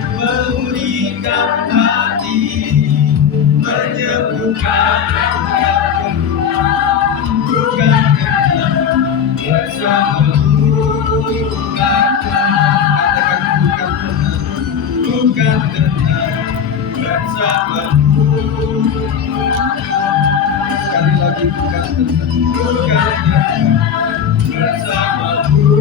Memulihkan hati, menyembuhkan yang bukan bersamamu, katakan bukan tenang bersamamu. Sekali lagi bukan tenang bersamamu.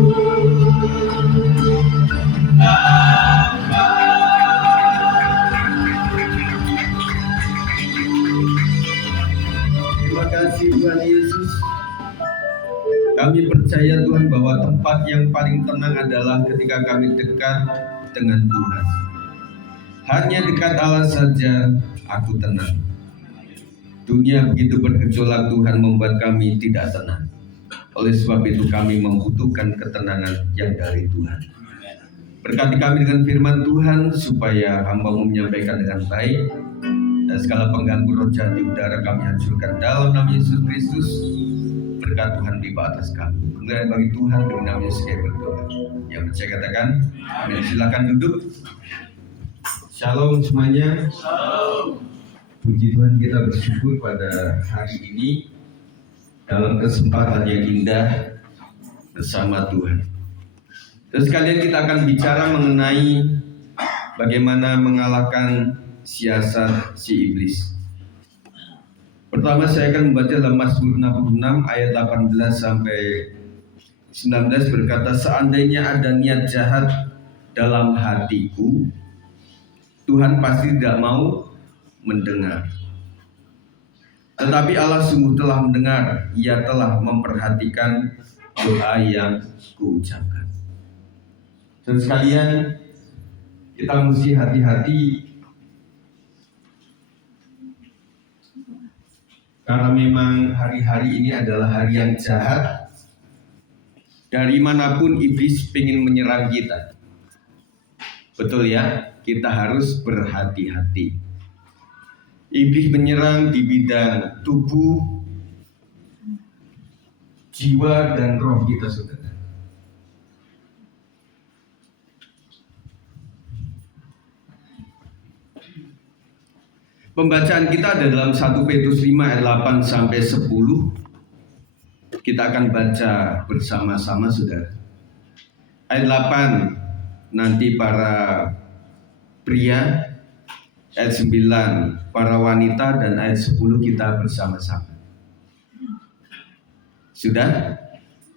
Terima kasih Tuhan Yesus. Kami percaya Tuhan bahwa tempat yang paling tenang adalah ketika kami dekat dengan Tuhan. Hanya dekat Allah saja aku tenang. Dunia begitu bergejolak, Tuhan membuat kami tidak tenang. Oleh sebab itu kami membutuhkan ketenangan yang dari Tuhan. Berkati kami dengan firman Tuhan supaya hamba-Mu menyampaikan dengan baik, dan segala pengganggu roh jahat di udara kami hancurkan dalam nama Yesus Kristus. Berkat Tuhan tiba atas kami. Kemuliaan bagi Tuhan, dengan nama Yesus kami berdoa. Yang percaya katakan amin. Silakan duduk. Shalom semuanya. Shalom. Puji Tuhan, kita bersyukur pada hari ini dalam kesempatan yang indah bersama Tuhan. Dan sekalian kita akan bicara mengenai bagaimana mengalahkan siasat si iblis. Pertama saya akan membaca dalam Mazmur 66 ayat 18 sampai 19 berkata, seandainya ada niat jahat dalam hatiku, Tuhan pasti tidak mau mendengar. Tetapi Allah sungguh telah mendengar, Ia telah memperhatikan doa yang kuucapkan. Dan sekalian, kita mesti hati-hati karena memang hari-hari ini adalah hari yang jahat. Dari manapun iblis ingin menyerang kita. Betul ya, kita harus berhati-hati. Iblis menyerang di bidang tubuh, jiwa, dan roh kita, saudara. Pembacaan kita ada dalam 1 Petrus 5 ayat 8 sampai 10. Kita akan baca bersama-sama, saudara. Ayat 8 nanti para pria, ayat 9 para wanita, dan ayat 10 kita bersama-sama. Sudah?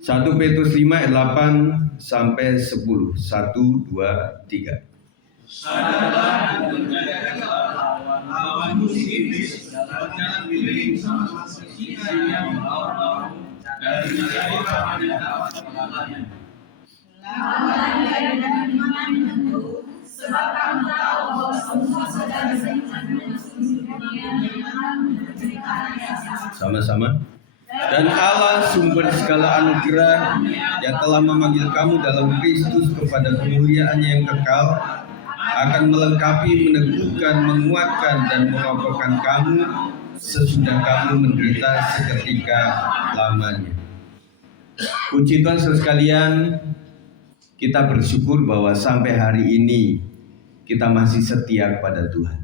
1 Petrus 5 ayat 8 sampai 10. 1, 2, 3. Sadarlah dan lawan musuh iblis dalam jalan piring sama seperti yang mau dan mencari apa yang dapat mengalahnya. Lawanlah dia dengan iman yang teguh, sebab kamu tahu bahwa semua saudara-saudara yang dunia yang menderita yang sama. Sama-sama. Dan Allah sumber segala anugerah yang telah memanggil kamu dalam Kristus kepada kemuliaan yang kekal, akan melengkapi, meneguhkan, menguatkan, dan mengokohkan kamu sesudah kamu menderita seketika lamanya. Puji Tuhan saudara sekalian, kita bersyukur bahwa sampai hari ini kita masih setia kepada Tuhan.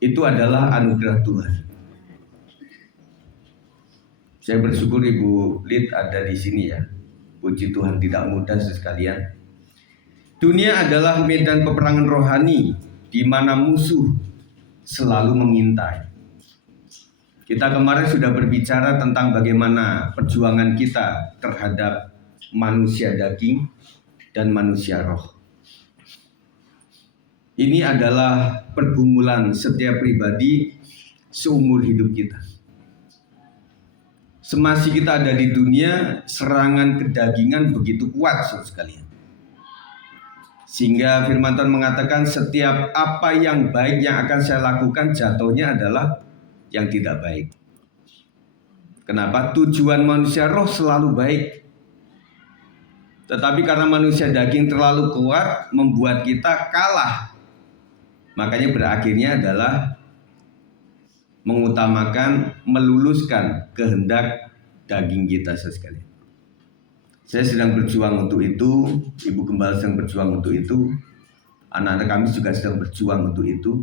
Itu adalah anugerah Tuhan. Saya bersyukur Ibu Lid ada di sini ya. Puji Tuhan, tidak mudah saudara sekalian. Dunia adalah medan peperangan rohani di mana musuh selalu mengintai. Kita kemarin sudah berbicara tentang bagaimana perjuangan kita terhadap manusia daging dan manusia roh. Ini adalah pergumulan setiap pribadi seumur hidup kita. Semasa kita ada di dunia, serangan kedagingan begitu kuat saudara sekalian. Sehingga firman Tuhan mengatakan setiap apa yang baik yang akan saya lakukan jatuhnya adalah yang tidak baik. Kenapa? Tujuan manusia roh selalu baik. Tetapi karena manusia daging terlalu kuat membuat kita kalah. Makanya berakhirnya adalah mengutamakan, meluluskan kehendak daging kita sekalian. Saya sedang berjuang untuk itu, Ibu Gembala sedang berjuang untuk itu, anak-anak kami juga sedang berjuang untuk itu,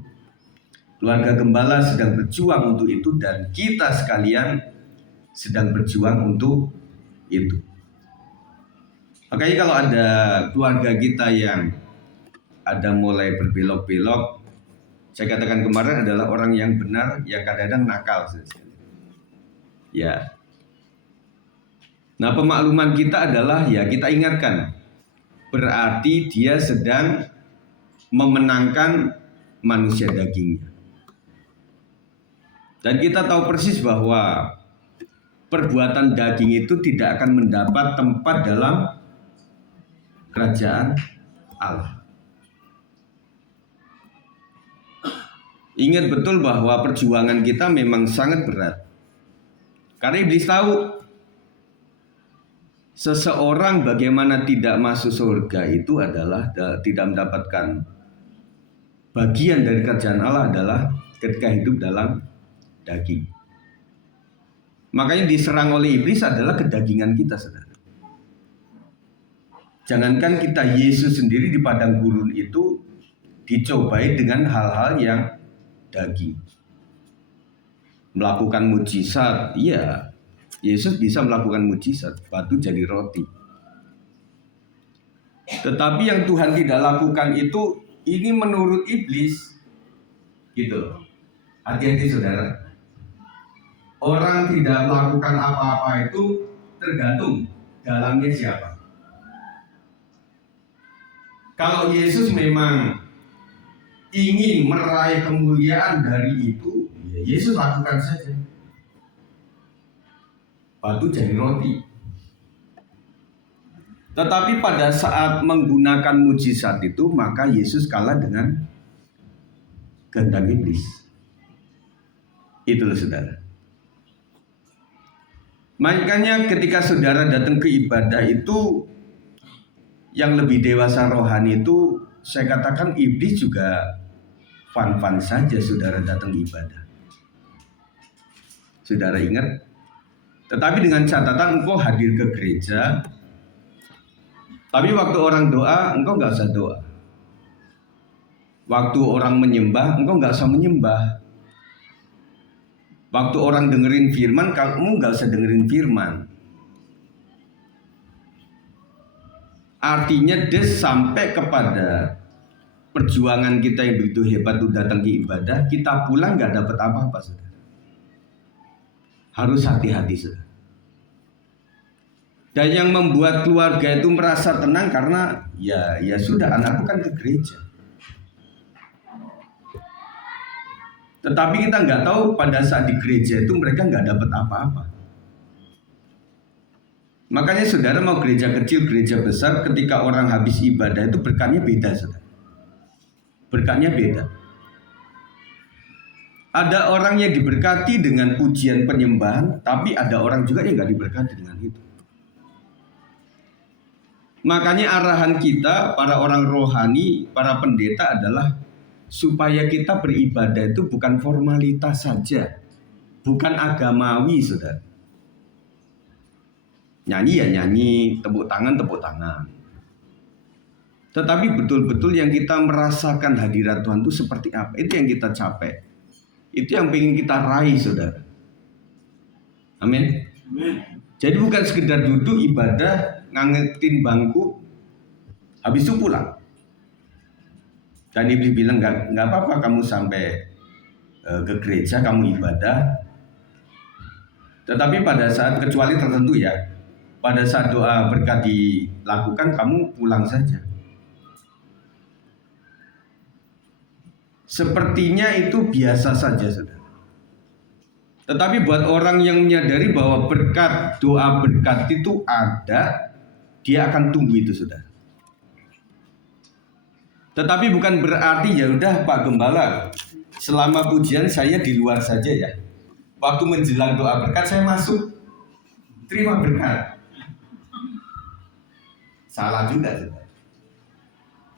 keluarga Gembala sedang berjuang untuk itu, dan kita sekalian sedang berjuang untuk itu. Makanya kalau ada keluarga kita yang ada mulai berbelok-belok, saya katakan kemarin adalah orang yang benar, ya kadang-kadang nakal. Ya. Nah, pemakluman kita adalah ya kita ingatkan, berarti dia sedang memenangkan manusia dagingnya. Dan kita tahu persis bahwa perbuatan daging itu tidak akan mendapat tempat dalam kerajaan Allah. Ingat betul bahwa perjuangan kita memang sangat berat. Karena iblis tahu seseorang bagaimana tidak masuk surga itu adalah tidak mendapatkan bagian dari kerajaan Allah adalah ketika hidup dalam daging. Makanya diserang oleh iblis adalah kedagingan kita, saudara. Jangankan kita, Yesus sendiri di padang gurun itu dicobai dengan hal-hal yang daging. Melakukan mujizat, iya. Yesus bisa melakukan mujizat, batu jadi roti. Tetapi yang Tuhan tidak lakukan itu, ini menurut iblis, gitu. Hati-hati saudara. Orang tidak melakukan apa-apa itu tergantung dalamnya siapa. Kalau Yesus memang ingin meraih kemuliaan dari itu, ya Yesus lakukan saja. Batu jadi roti. Tetapi pada saat menggunakan mujizat itu, maka Yesus kalah dengan kehendak iblis. Itulah saudara. Makanya ketika saudara datang ke ibadah itu, yang lebih dewasa rohani itu, saya katakan iblis juga fun-fun saja saudara datang ke ibadah. Saudara ingat? Tetapi dengan catatan engkau hadir ke gereja, tapi waktu orang doa, engkau nggak usah doa. Waktu orang menyembah, engkau nggak usah menyembah. Waktu orang dengerin firman, kamu nggak usah dengerin firman. Artinya des sampai kepada perjuangan kita yang begitu hebat itu datang ke ibadah, kita pulang nggak dapat apa-apa, saudara. Harus hati-hati, saudara. Dan yang membuat keluarga itu merasa tenang karena ya sudah, anakku kan ke gereja. Tetapi kita nggak tahu pada saat di gereja itu mereka nggak dapat apa-apa. Makanya saudara mau gereja kecil, gereja besar, ketika orang habis ibadah itu berkatnya beda, saudara. Berkatnya beda. Ada orang yang diberkati dengan pujian penyembahan, tapi ada orang juga yang nggak diberkati dengan itu. Makanya arahan kita, para orang rohani, para pendeta adalah supaya kita beribadah itu bukan formalitas saja, bukan agamawi, saudara. Nyanyi ya nyanyi, tepuk tangan. Tetapi betul-betul yang kita merasakan hadirat Tuhan itu seperti apa, itu yang kita capai. Itu yang ingin kita raih, saudara. Amin. Jadi bukan sekedar duduk ibadah, ngangetin bangku, habis itu pulang. Dan iblis bilang nggak apa-apa kamu sampai ke gereja, kamu ibadah. Tetapi pada saat, kecuali tertentu ya, pada saat doa berkat dilakukan, kamu pulang saja. Sepertinya itu biasa saja, saudara. Tetapi buat orang yang menyadari bahwa berkat, doa berkat itu ada, dia akan tunggu itu, saudara. Tetapi bukan berarti ya udah Pak Gembala, selama pujian saya di luar saja ya. Waktu menjelang doa berkat saya masuk, terima berkat. Salah juga, saudara.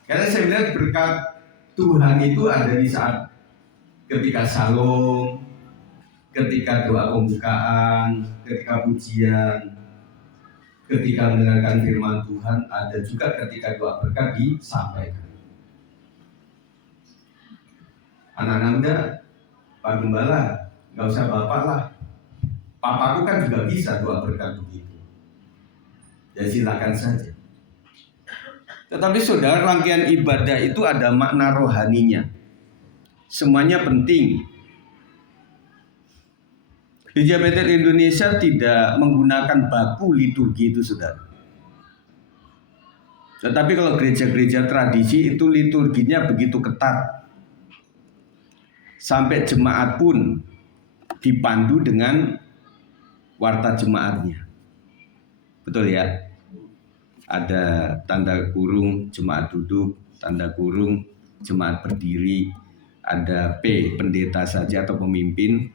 Karena saya melihat berkat Tuhan itu ada di saat ketika salom, ketika doa pembukaan, ketika pujian, ketika mendengarkan firman Tuhan, ada juga ketika doa berkat disampaikan. Anak-anak muda, Pak Gembala, nggak usah bapak lah. Papaku kan juga bisa doa berkat begitu. Ya silakan saja. Tetapi saudara, rangkaian ibadah itu ada makna rohaninya. Semuanya penting. Gereja Betel Indonesia tidak menggunakan baku liturgi itu, saudara. Tetapi kalau gereja-gereja tradisi itu liturginya begitu ketat. Sampai jemaat pun dipandu dengan warta jemaatnya. Betul ya? Ada tanda kurung jemaat duduk, tanda kurung jemaat berdiri, ada P pendeta saja atau pemimpin,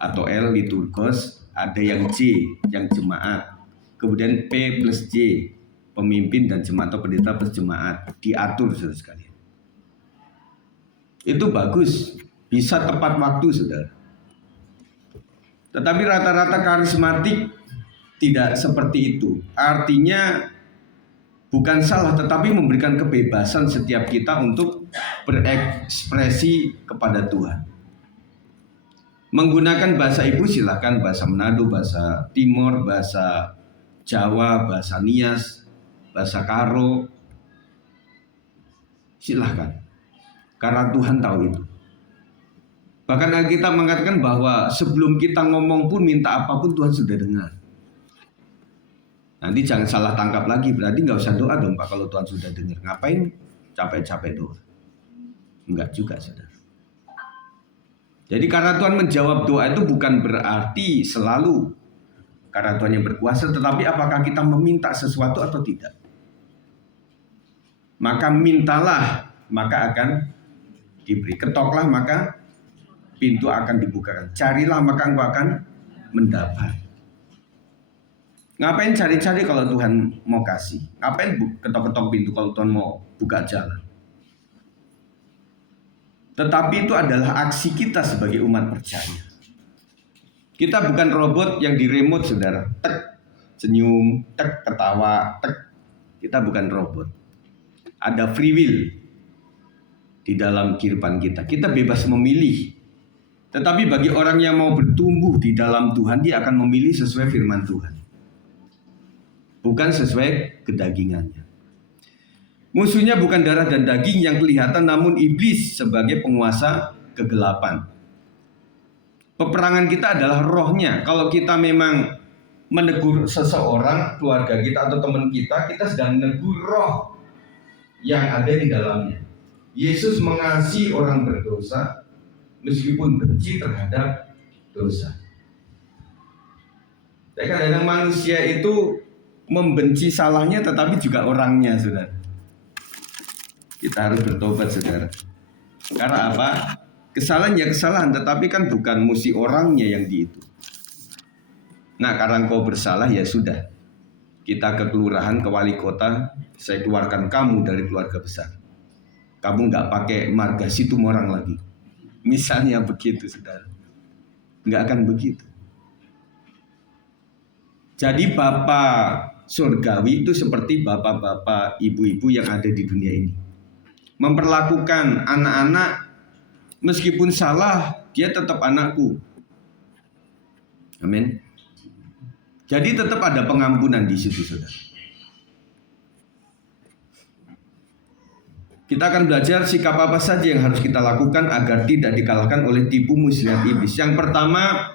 atau L liturgos, ada yang J yang jemaat, kemudian P plus J pemimpin dan jemaat atau pendeta plus jemaat, diatur saudara sekalian. Itu bagus, bisa tepat waktu saudara. Tetapi rata-rata karismatik tidak seperti itu. Artinya bukan salah, tetapi memberikan kebebasan setiap kita untuk berekspresi kepada Tuhan. Menggunakan bahasa ibu silakan, bahasa Manado, bahasa Timor, bahasa Jawa, bahasa Nias, bahasa Karo. Silakan. Karena Tuhan tahu itu. Bahkan kita mengatakan bahwa sebelum kita ngomong pun minta apapun Tuhan sudah dengar. Nanti jangan salah tangkap lagi, berarti nggak usah doa dong Pak kalau Tuhan sudah dengar. Ngapain capek-capek doa? Enggak juga saudara. Jadi karena Tuhan menjawab doa itu bukan berarti selalu karena Tuhan yang berkuasa, tetapi apakah kita meminta sesuatu atau tidak. Maka mintalah, maka akan diberi. Ketoklah, maka pintu akan dibukakan. Carilah, maka engkau akan mendapat. Ngapain cari-cari kalau Tuhan mau kasih? Ngapain ketok-ketok pintu kalau Tuhan mau buka jalan? Tetapi itu adalah aksi kita sebagai umat percaya. Kita bukan robot yang di remote, saudara. Tek, senyum, tek, ketawa, tek. Kita bukan robot. Ada free will di dalam kehidupan kita. Kita bebas memilih. Tetapi bagi orang yang mau bertumbuh di dalam Tuhan, dia akan memilih sesuai firman Tuhan. Bukan sesuai kedagingannya. Musuhnya bukan darah dan daging yang kelihatan, namun iblis sebagai penguasa kegelapan. Peperangan kita adalah rohnya. Kalau kita memang menegur seseorang, keluarga kita atau teman kita, kita sedang menegur roh yang ada di dalamnya. Yesus mengasihi orang berdosa meskipun benci terhadap dosa. Kadang-kadang manusia itu membenci salahnya tetapi juga orangnya, saudara. Kita harus bertobat, saudara. Karena apa? Kesalahan ya kesalahan, tetapi kan bukan mesti orangnya yang itu. Nah, karena engkau bersalah ya sudah. Kita ke kelurahan, ke wali kota, saya keluarkan kamu dari keluarga besar. Kamu nggak pakai marga Situmorang lagi. Misalnya begitu, saudara. Nggak akan begitu. Jadi Bapak surgawi itu seperti bapak-bapak, ibu-ibu yang ada di dunia ini. Memperlakukan anak-anak meskipun salah, dia tetap anakku. Amin. Jadi tetap ada pengampunan di situ, saudara. Kita akan belajar sikap apa saja yang harus kita lakukan agar tidak dikalahkan oleh tipu muslihat iblis. Yang pertama,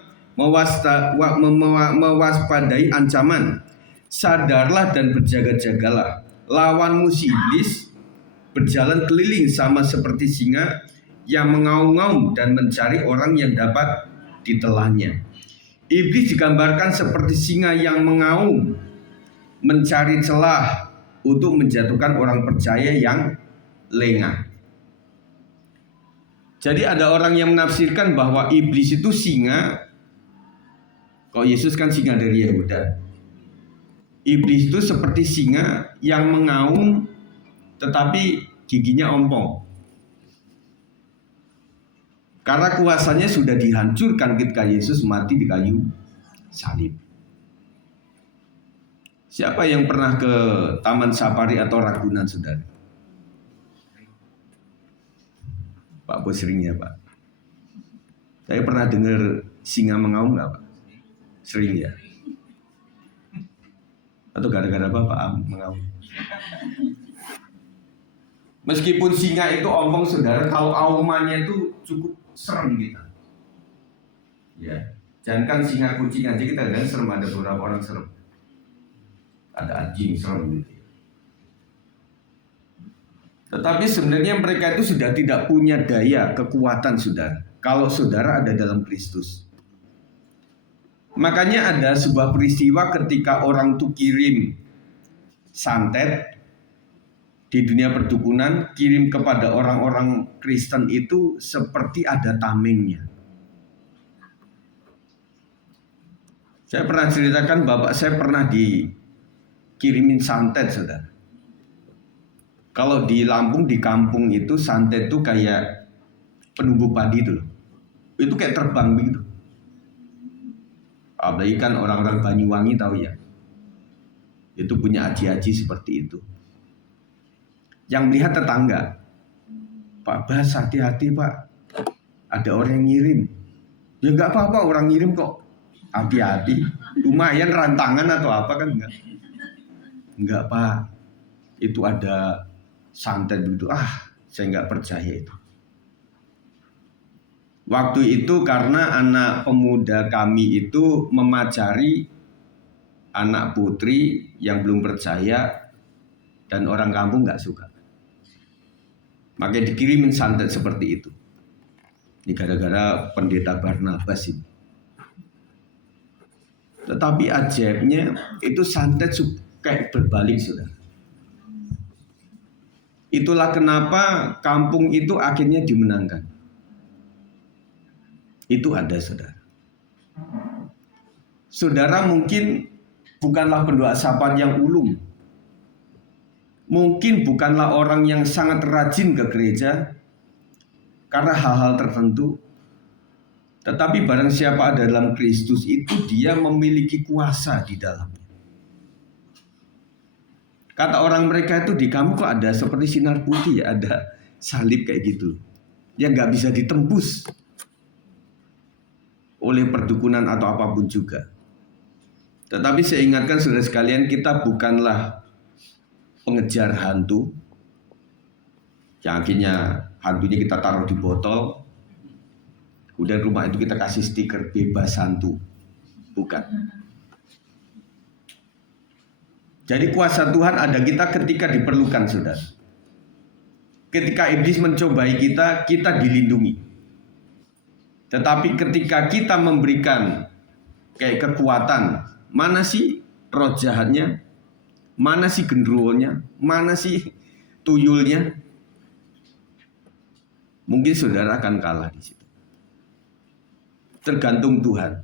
mewaspadai ancaman. Sadarlah dan berjaga-jagalah. Lawanmu si iblis berjalan keliling sama seperti singa yang mengaum-ngaum dan mencari orang yang dapat ditelannya. Iblis digambarkan seperti singa yang mengaum, mencari celah untuk menjatuhkan orang percaya yang lengah. Jadi ada orang yang menafsirkan bahwa iblis itu singa. Kok Yesus kan singa dari Yehuda. Iblis itu seperti singa yang mengaum tetapi giginya ompong. Karena kuasanya sudah dihancurkan ketika Yesus mati di kayu salib. Siapa yang pernah ke Taman Safari atau Ragunan, saudara? Pak Bos sering ya, Pak. Saya pernah dengar singa mengaum nggak, Pak? Sering ya? Atau gara-gara apa Pak mengaum? Meskipun singa itu ompong, saudara, kalau aumannya itu cukup serem kita. Ya, jangankan singa kucing aja kita dan serem, ada beberapa orang serem. Ada anjing serem gitu. Tetapi sebenarnya mereka itu sudah tidak punya daya, kekuatan, saudara. Kalau saudara ada dalam Kristus. Makanya ada sebuah peristiwa ketika orang itu kirim santet di dunia perdukunan, kirim kepada orang-orang Kristen itu seperti ada tamengnya. Saya pernah ceritakan, bapak saya pernah dikirimin santet, saudara. Kalau di Lampung, di kampung itu santet itu kayak penumbuh padi itu loh. Itu kayak terbang begitu. Apalagi kan orang-orang Banyuwangi tahu ya. Itu punya aji-aji seperti itu. Yang melihat tetangga. Pak Bas, hati-hati Pak. Ada orang yang ngirim. Ya nggak apa-apa, orang ngirim kok. Hati-hati. Lumayan rantangan atau apa kan enggak. Enggak Pak. Itu ada santet begitu. Saya nggak percaya itu. Waktu itu karena anak pemuda kami itu memacari anak putri yang belum percaya dan orang kampung nggak suka. Makanya dikirimin santet seperti itu. Ini gara-gara pendeta Barnabas ini. Tetapi ajaibnya itu santet kayak berbalik, saudara. Itulah kenapa kampung itu akhirnya dimenangkan. Itu ada, saudara. Saudara mungkin bukanlah pendoa sapaan yang ulung. Mungkin bukanlah orang yang sangat rajin ke gereja karena hal-hal tertentu. Tetapi barang siapa ada dalam Kristus itu dia memiliki kuasa di dalamnya. Kata orang mereka itu di kamu kok ada seperti sinar putih ya, ada salib kayak gitu. Yang nggak bisa ditembus oleh perdukunan atau apapun juga. Tetapi saya ingatkan saudara sekalian, kita bukanlah pengejar hantu. Yang akhirnya hantunya kita taruh di botol, kemudian rumah itu kita kasih stiker bebas hantu. Bukan. Jadi kuasa Tuhan ada kita ketika diperlukan, saudara. Ketika iblis mencobai kita, kita dilindungi. Tetapi ketika kita memberikan kayak kekuatan, mana sih roh jahatnya? Mana sih genderuwonya? Mana sih tuyulnya? Mungkin saudara akan kalah di situ. Tergantung Tuhan.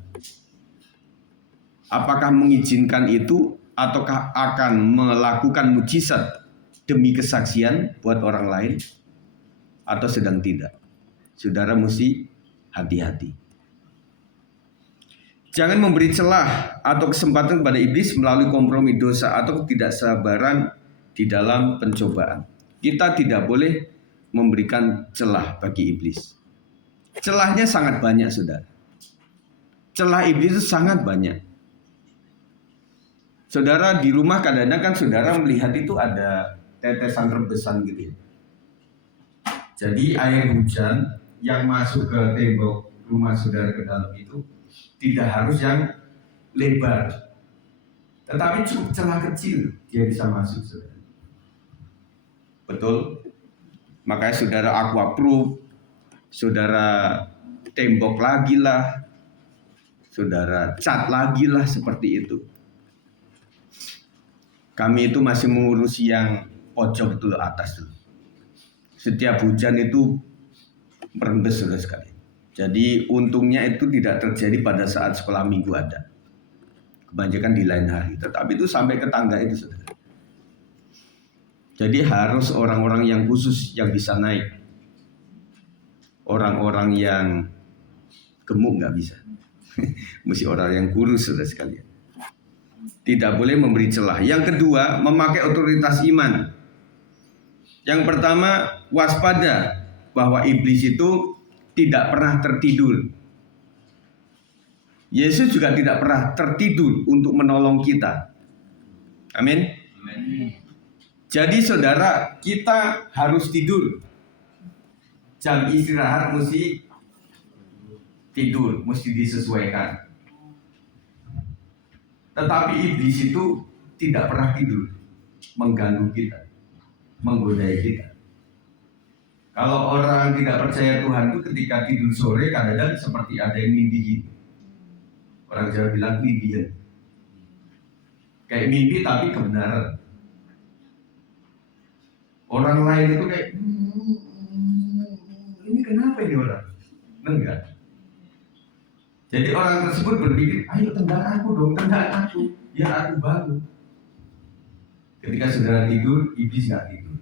Apakah mengizinkan itu ataukah akan melakukan mujizat demi kesaksian buat orang lain atau sedang tidak? Saudara mesti hati-hati. Jangan memberi celah atau kesempatan kepada iblis melalui kompromi dosa atau ketidaksabaran di dalam pencobaan. Kita tidak boleh memberikan celah bagi iblis. Celahnya sangat banyak, saudara. Celah iblis itu sangat banyak. Saudara di rumah kadang-kadang kan saudara melihat itu ada tetesan rebesan gitu ya. Jadi air hujan yang masuk ke tembok rumah saudara ke dalam itu tidak harus yang lebar, tetapi cukup celah kecil dia bisa masuk, saudara. Betul? Makanya saudara aquaproof, saudara tembok lagi lah, saudara cat lagi lah, seperti itu. Kami itu masih mengurus yang pojok itu atas dulu. Setiap hujan itu merembes, saudara sekali. Jadi untungnya itu tidak terjadi pada saat sekolah minggu ada. Kebanyakan di lain hari. Tetapi itu sampai ke tangga itu, saudara. Jadi harus orang-orang yang khusus yang bisa naik. Orang-orang yang gemuk nggak bisa. Mesti orang yang kurus, saudara sekalian. Tidak boleh memberi celah. Yang kedua, memakai otoritas iman. Yang pertama, waspada bahwa iblis itu tidak pernah tertidur. Yesus juga tidak pernah tertidur untuk menolong kita. Amin. Jadi saudara, kita harus tidur. Jam istirahat mesti tidur, mesti disesuaikan. Tetapi iblis itu tidak pernah tidur, mengganggu kita, menggodai kita. Kalau orang tidak percaya Tuhan itu ketika tidur sore kadang-kadang seperti ada yang mimpi. Orang Jawa bilang mimpian. Kayak mimpi tapi kebenaran. Orang lain itu kayak ini kenapa ini orang? Enggak. Jadi orang tersebut berpikir, ayo tendang aku dong, tendang aku, biar aku bangun. Ketika saudara tidur, iblis nggak tidur.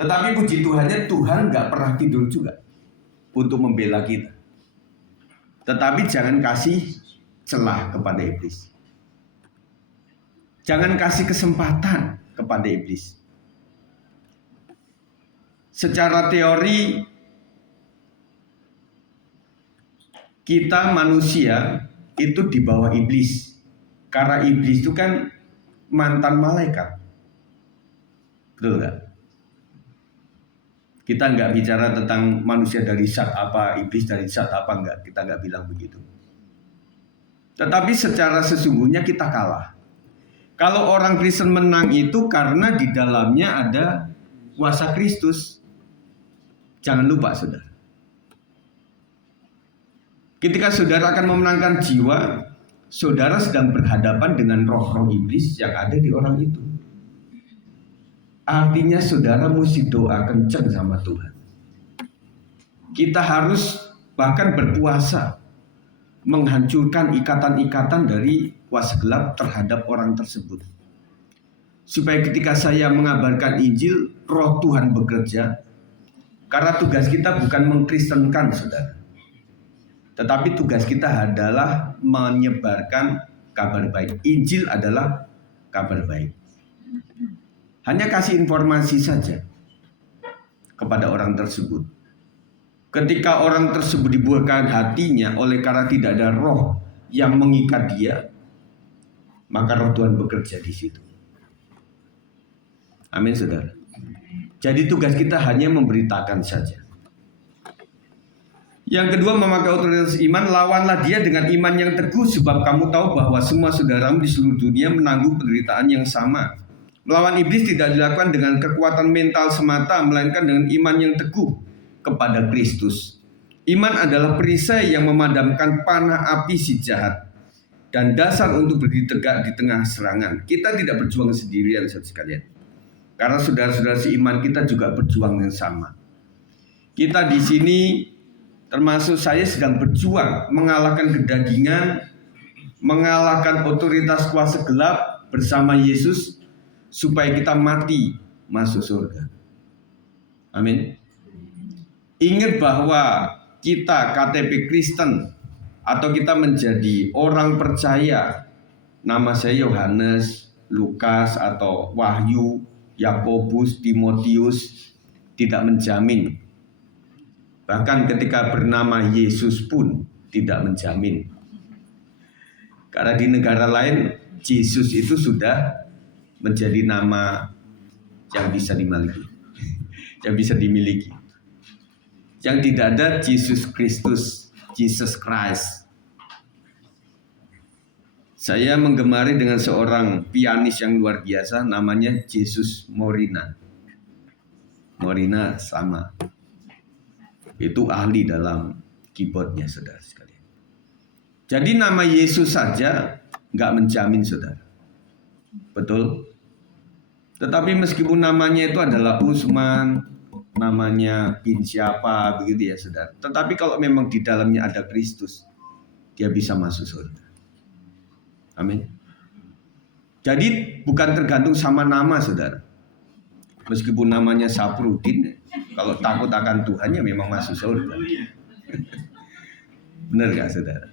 Tetapi puji Tuhannya, Tuhan nggak pernah tidur juga untuk membela kita. Tetapi jangan kasih celah kepada iblis. Jangan kasih kesempatan kepada iblis. Secara teori, kita manusia itu di bawah iblis. Karena iblis itu kan mantan malaikat. Betul nggak? Kita nggak bicara tentang manusia dari zat apa, iblis dari zat apa, enggak. Kita nggak bilang begitu. Tetapi secara sesungguhnya kita kalah. Kalau orang Kristen menang itu karena di dalamnya ada kuasa Kristus. Jangan lupa saudara. Ketika saudara akan memenangkan jiwa, saudara sedang berhadapan dengan roh-roh iblis yang ada di orang itu. Artinya saudara mesti doa kenceng sama Tuhan. Kita harus bahkan berpuasa menghancurkan ikatan-ikatan dari kuasa gelap terhadap orang tersebut. Supaya ketika saya mengabarkan Injil, roh Tuhan bekerja. Karena tugas kita bukan mengkristenkan saudara. Tetapi tugas kita adalah menyebarkan kabar baik. Injil adalah kabar baik. Hanya kasih informasi saja kepada orang tersebut. Ketika orang tersebut dibuahkan hatinya oleh karena tidak ada roh yang mengikat dia, maka roh Tuhan bekerja di situ. Amin saudara. Jadi tugas kita hanya memberitakan saja. Yang kedua, memakai otoritas iman, lawanlah dia dengan iman yang teguh, sebab kamu tahu bahwa semua saudaramu di seluruh dunia menanggung penderitaan yang sama. Melawan iblis tidak dilakukan dengan kekuatan mental semata, melainkan dengan iman yang teguh kepada Kristus. Iman adalah perisai yang memadamkan panah api si jahat dan dasar untuk berdiri tegak di tengah serangan. Kita tidak berjuang sendirian, saudara sekalian. Karena saudara-saudara seiman kita juga berjuang yang sama. Kita di sini termasuk saya sedang berjuang mengalahkan kedagingan, mengalahkan otoritas kuasa gelap bersama Yesus supaya kita mati masuk surga. Amin. Ingat bahwa kita KTP Kristen atau kita menjadi orang percaya, nama saya Yohanes, Lukas atau Wahyu, Yakobus, Timotius, tidak menjamin. Bahkan ketika bernama Yesus pun tidak menjamin. Karena di negara lain Yesus itu sudah menjadi nama yang bisa dimiliki. Yang bisa dimiliki. Yang tidak ada Yesus Kristus, Jesus Christ. Saya menggemari dengan seorang pianis yang luar biasa, namanya Jesus Morina. Morina sama. Itu ahli dalam keyboardnya, saudara sekalian. Jadi nama Yesus saja nggak menjamin, saudara. Betul? Tetapi meskipun namanya itu adalah Usman, namanya bin siapa, begitu ya, saudara. Tetapi kalau memang di dalamnya ada Kristus, dia bisa masuk surga. Amin. Jadi bukan tergantung sama nama, saudara. Meskipun namanya Saprudin, kalau takut akan Tuhan ya memang masuk surga. Benar gak, saudara?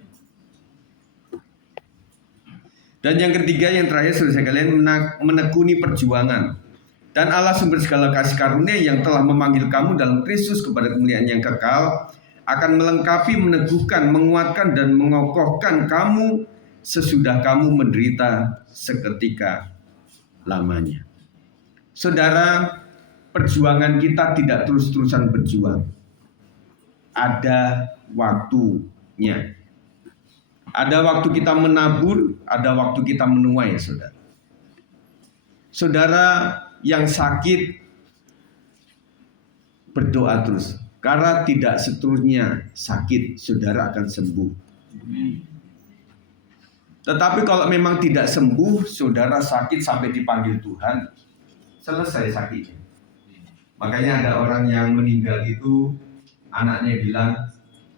Dan yang ketiga, yang terakhir, saudara sekalian, menekuni perjuangan. Dan Allah sumber segala kasih karunia yang telah memanggil kamu dalam Kristus kepada kemuliaan yang kekal, akan melengkapi, meneguhkan, menguatkan, dan mengokohkan kamu sesudah kamu menderita seketika lamanya. Saudara, perjuangan kita tidak terus-terusan berjuang. Ada waktunya. Ada waktu kita menabur, ada waktu kita menuai, saudara. Saudara yang sakit, berdoa terus. Karena tidak seterusnya sakit, saudara akan sembuh. Tetapi kalau memang tidak sembuh, saudara sakit sampai dipanggil Tuhan, selesai sakitnya. Makanya ada orang yang meninggal itu, anaknya bilang,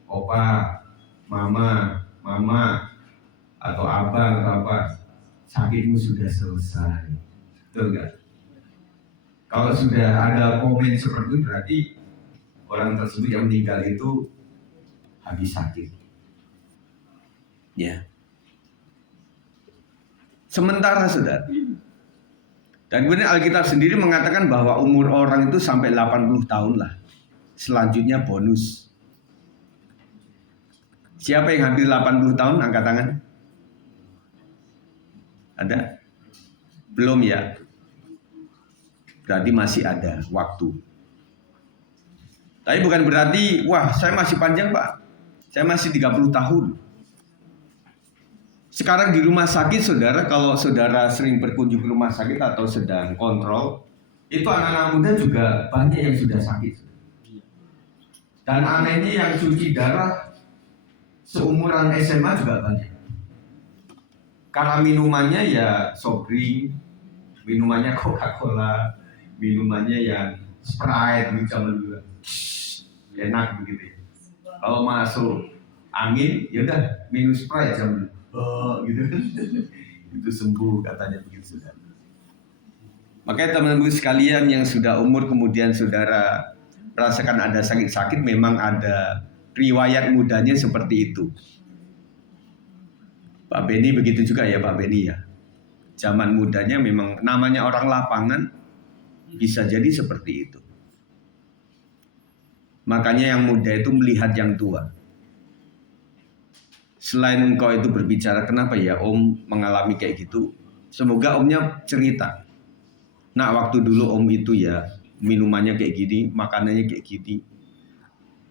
opa, mama, atau abang atau apa, sakitmu sudah selesai. Betul nggak? Kalau sudah ada komen seperti itu, berarti orang tersebut yang meninggal itu habis sakit. Ya. Sementara, saudara. Dan kemudian Alkitab sendiri mengatakan bahwa umur orang itu sampai 80 tahun lah. Selanjutnya bonus. Siapa yang hampir 80 tahun? Angkat tangan. Ada? Belum ya? Berarti masih ada waktu. Tapi bukan berarti, wah saya masih panjang pak. Saya masih 30 tahun. Sekarang di rumah sakit, saudara, kalau saudara sering berkunjung ke rumah sakit atau sedang kontrol, itu anak-anak muda juga banyak yang sudah sakit. Dan anehnya yang cuci darah seumuran SMA juga banyak. Karena minumannya ya soft drink, minumannya Coca-Cola, minumannya yang Sprite gitu zaman dulu. Enak begitu ya. Kalau masuk angin, ya udah minum Sprite zaman dulu. Oh, gitu kan. Itu sembuh katanya begitu, saudara. Makanya teman-teman sekalian yang sudah umur kemudian saudara merasakan ada sakit-sakit, memang ada riwayat mudanya seperti itu. Pak Beni begitu juga ya Pak Beni ya. Zaman mudanya memang namanya orang lapangan, bisa jadi seperti itu. Makanya yang muda itu melihat yang tua. Selain engkau itu berbicara, kenapa ya om mengalami kayak gitu? Semoga omnya cerita. Nah waktu dulu om itu ya minumannya kayak gini, makanannya kayak gini.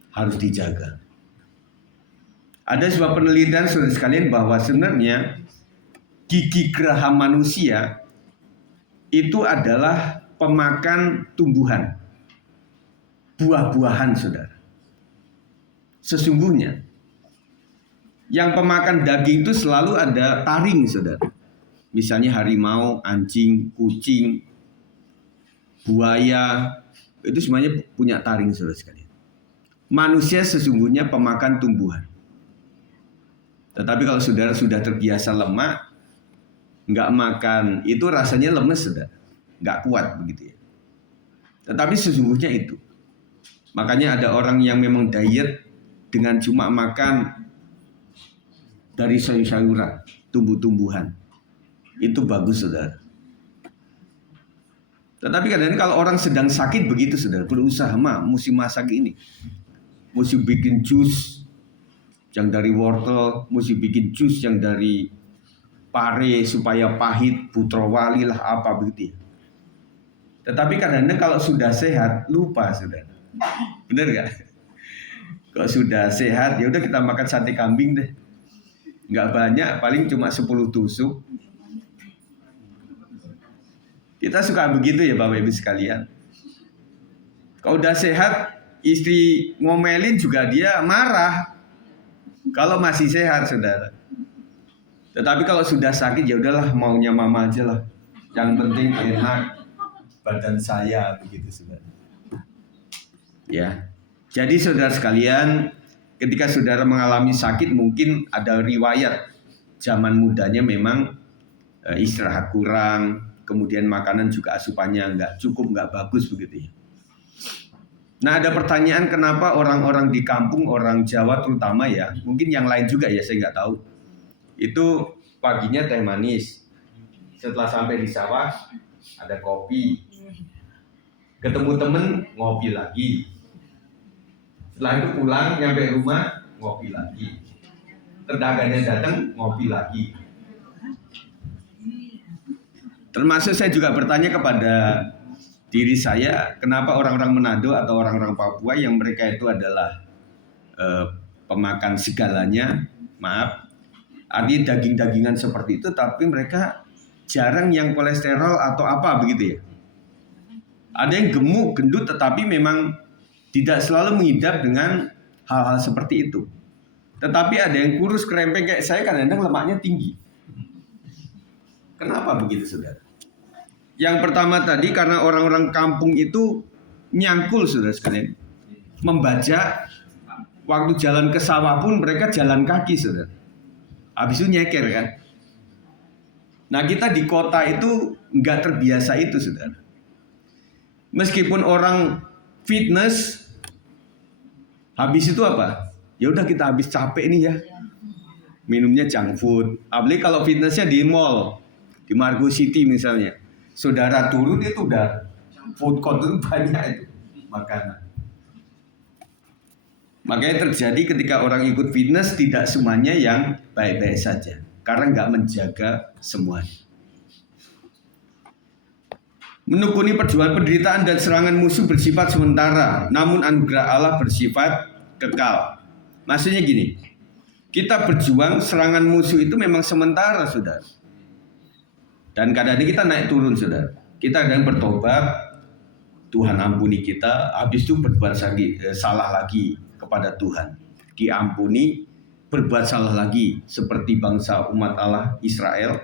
Harus dijaga. Ada sebuah penelitian saudara sekalian bahwa sebenarnya gigi geraham manusia itu adalah pemakan tumbuhan, buah-buahan, saudara. Sesungguhnya yang pemakan daging itu selalu ada taring, saudara. Misalnya harimau, anjing, kucing, buaya, itu semuanya punya taring, saudara sekalian. Manusia sesungguhnya pemakan tumbuhan. Tetapi kalau saudara sudah terbiasa lemak, nggak makan, itu rasanya lemes, saudara. Nggak kuat begitu ya. Tetapi sesungguhnya itu. Makanya ada orang yang memang diet dengan cuma makan dari sayur-sayuran, tumbuh-tumbuhan. Itu bagus, saudara. Tetapi kadang-kadang kalau orang sedang sakit begitu, saudara, berusaha mesti masak ini. Mesti bikin jus yang dari wortel, mesti bikin jus yang dari pare supaya pahit, putrowali lah apa begitu ya. Tetapi kadang-kadang kalau sudah sehat, lupa, saudara. Benar gak? Kalau sudah sehat, ya udah kita makan sate kambing deh. Nggak banyak, paling cuma 10 tusuk. Kita suka begitu ya Bapak Ibu sekalian. Kalau udah sehat, istri ngomelin juga dia marah. Kalau masih sehat, saudara. Tetapi kalau sudah sakit, ya udahlah maunya mama aja lah. Yang penting enak badan saya, begitu, saudara. Ya. Jadi saudara sekalian, ketika saudara mengalami sakit, mungkin ada riwayat zaman mudanya memang istirahat kurang, kemudian makanan juga asupannya nggak cukup, nggak bagus begitu ya. Nah ada pertanyaan kenapa orang-orang di kampung, orang Jawa terutama ya, mungkin yang lain juga ya saya nggak tahu, itu paginya teh manis. Setelah sampai di sawah ada kopi. Ketemu temen ngopi lagi. Setelah itu pulang nyampe rumah ngopi lagi. Tetangganya datang ngopi lagi. Termasuk saya juga bertanya kepada diri saya, kenapa orang-orang Manado atau orang-orang Papua yang mereka itu adalah pemakan segalanya, maaf, artinya daging-dagingan seperti itu, tapi mereka jarang yang kolesterol atau apa begitu ya. Ada yang gemuk, gendut, tetapi memang tidak selalu mengidap dengan hal-hal seperti itu. Tetapi ada yang kurus, kerempeng kayak saya, kadang-kadang lemaknya tinggi. Kenapa begitu, saudara? Yang pertama tadi karena orang-orang kampung itu nyangkul, saudara sekalian. Membaca, waktu jalan ke sawah pun mereka jalan kaki, saudara. Habis itu nyeker kan. Nah kita di kota itu nggak terbiasa itu, saudara. Meskipun orang fitness, habis itu apa? Ya udah kita habis capek nih ya. Minumnya junk food. Apalagi kalau fitnessnya di mall, di Margo City misalnya. Saudara turun itu udah food court itu banyak itu makanan. Makanya terjadi ketika orang ikut fitness tidak semuanya yang baik-baik saja. Karena nggak menjaga semuanya. Menekuni perjuangan penderitaan dan serangan musuh bersifat sementara, namun anugerah Allah bersifat kekal. Maksudnya gini, kita berjuang serangan musuh itu memang sementara, saudara. Dan kadang-kadang kita naik turun, saudara. Kita kadang bertobat, Tuhan ampuni kita, habis itu berbuat salah lagi kepada Tuhan. Diampuni, berbuat salah lagi, seperti bangsa umat Allah Israel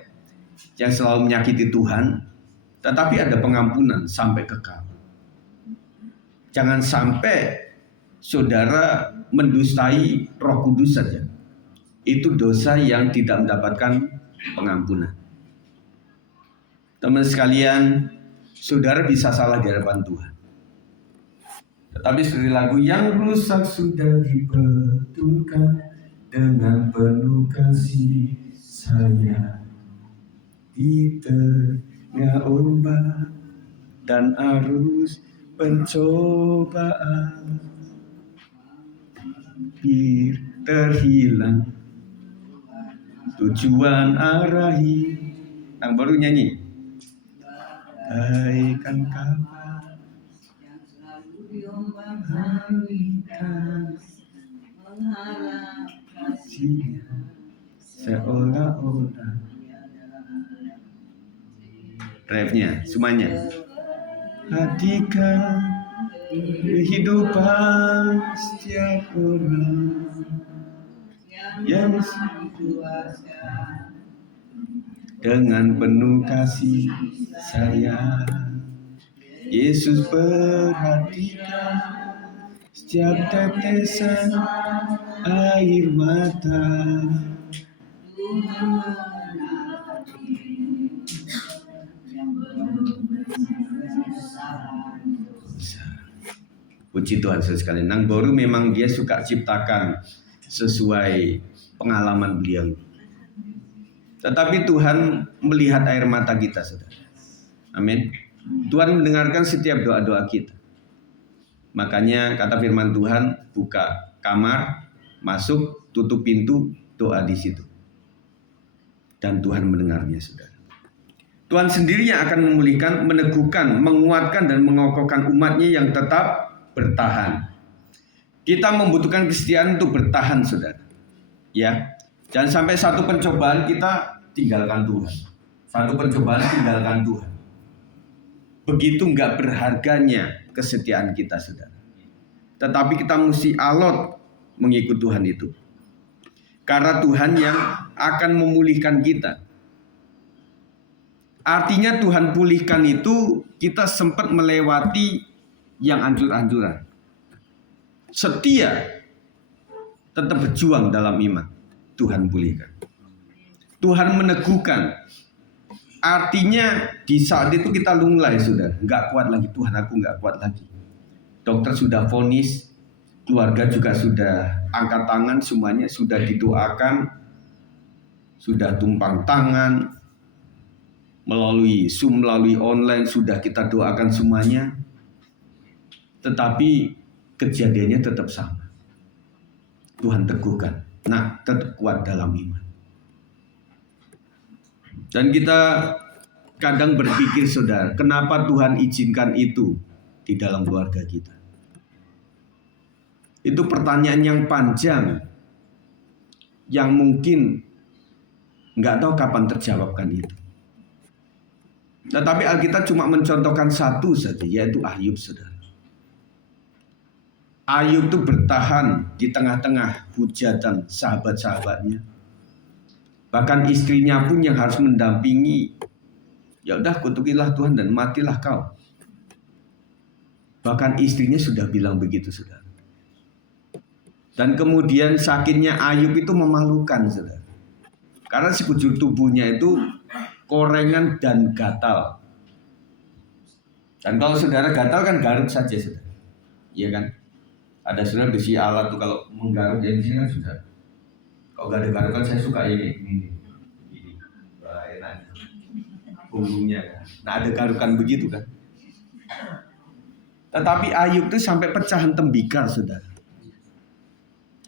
yang selalu menyakiti Tuhan. Tetapi ada pengampunan sampai kekal. Jangan sampai saudara mendustai Roh Kudus saja. Itu dosa yang tidak mendapatkan pengampunan. Teman sekalian, saudara bisa salah di hadapan Tuhan. Tetapi seperti lagu yang rusak sudah dibetulkan dengan penuh kasih sayang. Di tengah ombak dan arus pencobaan, bir terhilang, tujuan arahi. Yang baru nyanyi. Bagaikan kabar yang selalu diombang lintas, mengharap kasihnya seolah-olah. Refnya, semuanya. Hatikan kehidupan setiap orang yang dikuasai dengan penuh kasih sayang. Yesus perhatikan setiap tetesan air mata. Puji Tuhan sekali. Nang Boru memang dia suka ciptakan sesuai pengalaman beliau. Tetapi Tuhan melihat air mata kita, saudara. Amin. Tuhan mendengarkan setiap doa-doa kita. Makanya kata firman Tuhan, buka kamar, masuk, tutup pintu, doa di situ. Dan Tuhan mendengarnya, saudara. Tuhan sendiri yang akan memulihkan, meneguhkan, menguatkan, dan mengokohkan umatnya yang tetap bertahan. Kita membutuhkan kesetiaan untuk bertahan, saudara. Ya, jangan sampai satu pencobaan kita tinggalkan Tuhan. Satu pencobaan tinggalkan Tuhan. Begitu nggak berharganya kesetiaan kita, saudara. Tetapi kita mesti alot mengikut Tuhan itu. Karena Tuhan yang akan memulihkan kita. Artinya Tuhan pulihkan itu kita sempat melewati yang hancur-hancuran. Setia, tetap berjuang dalam iman. Tuhan pulihkan. Tuhan meneguhkan. Artinya di saat itu kita lunglai, saudara. Nggak kuat lagi, Tuhan aku nggak kuat lagi. Dokter sudah vonis, keluarga juga sudah angkat tangan, semuanya sudah didoakan. sudah tumpang tangan, melalui Zoom, melalui online, sudah kita doakan semuanya. Tetapi kejadiannya tetap sama. Tuhan teguhkan, nah tetap kuat dalam iman. Dan kita kadang berpikir, saudara, kenapa Tuhan izinkan itu di dalam keluarga kita? Itu pertanyaan yang panjang, yang mungkin nggak tahu kapan terjawabkan itu. Tetapi Alkitab cuma mencontohkan satu saja, yaitu Ayub, saudara. Ayub itu bertahan di tengah-tengah hujatan sahabat-sahabatnya. Bahkan istrinya pun yang harus mendampingi. Ya udah, kutukilah Tuhan dan matilah kau. Bahkan istrinya sudah bilang begitu, saudara. Dan kemudian sakitnya Ayub itu memalukan, saudara. Karena sekujur tubuhnya itu korengan dan gatal. Dan kalau saudara gatal kan garuk saja, saudara. Iya kan? Ada saudara besi alat tuh kalau menggaruk, jadi di sini kan sudah. Kalau gak ada garukan saya suka ini. Wah, enak. Punggungnya kan. Nah, ada garukan begitu kan. Tetapi Ayub itu sampai pecahan tembikar, saudara.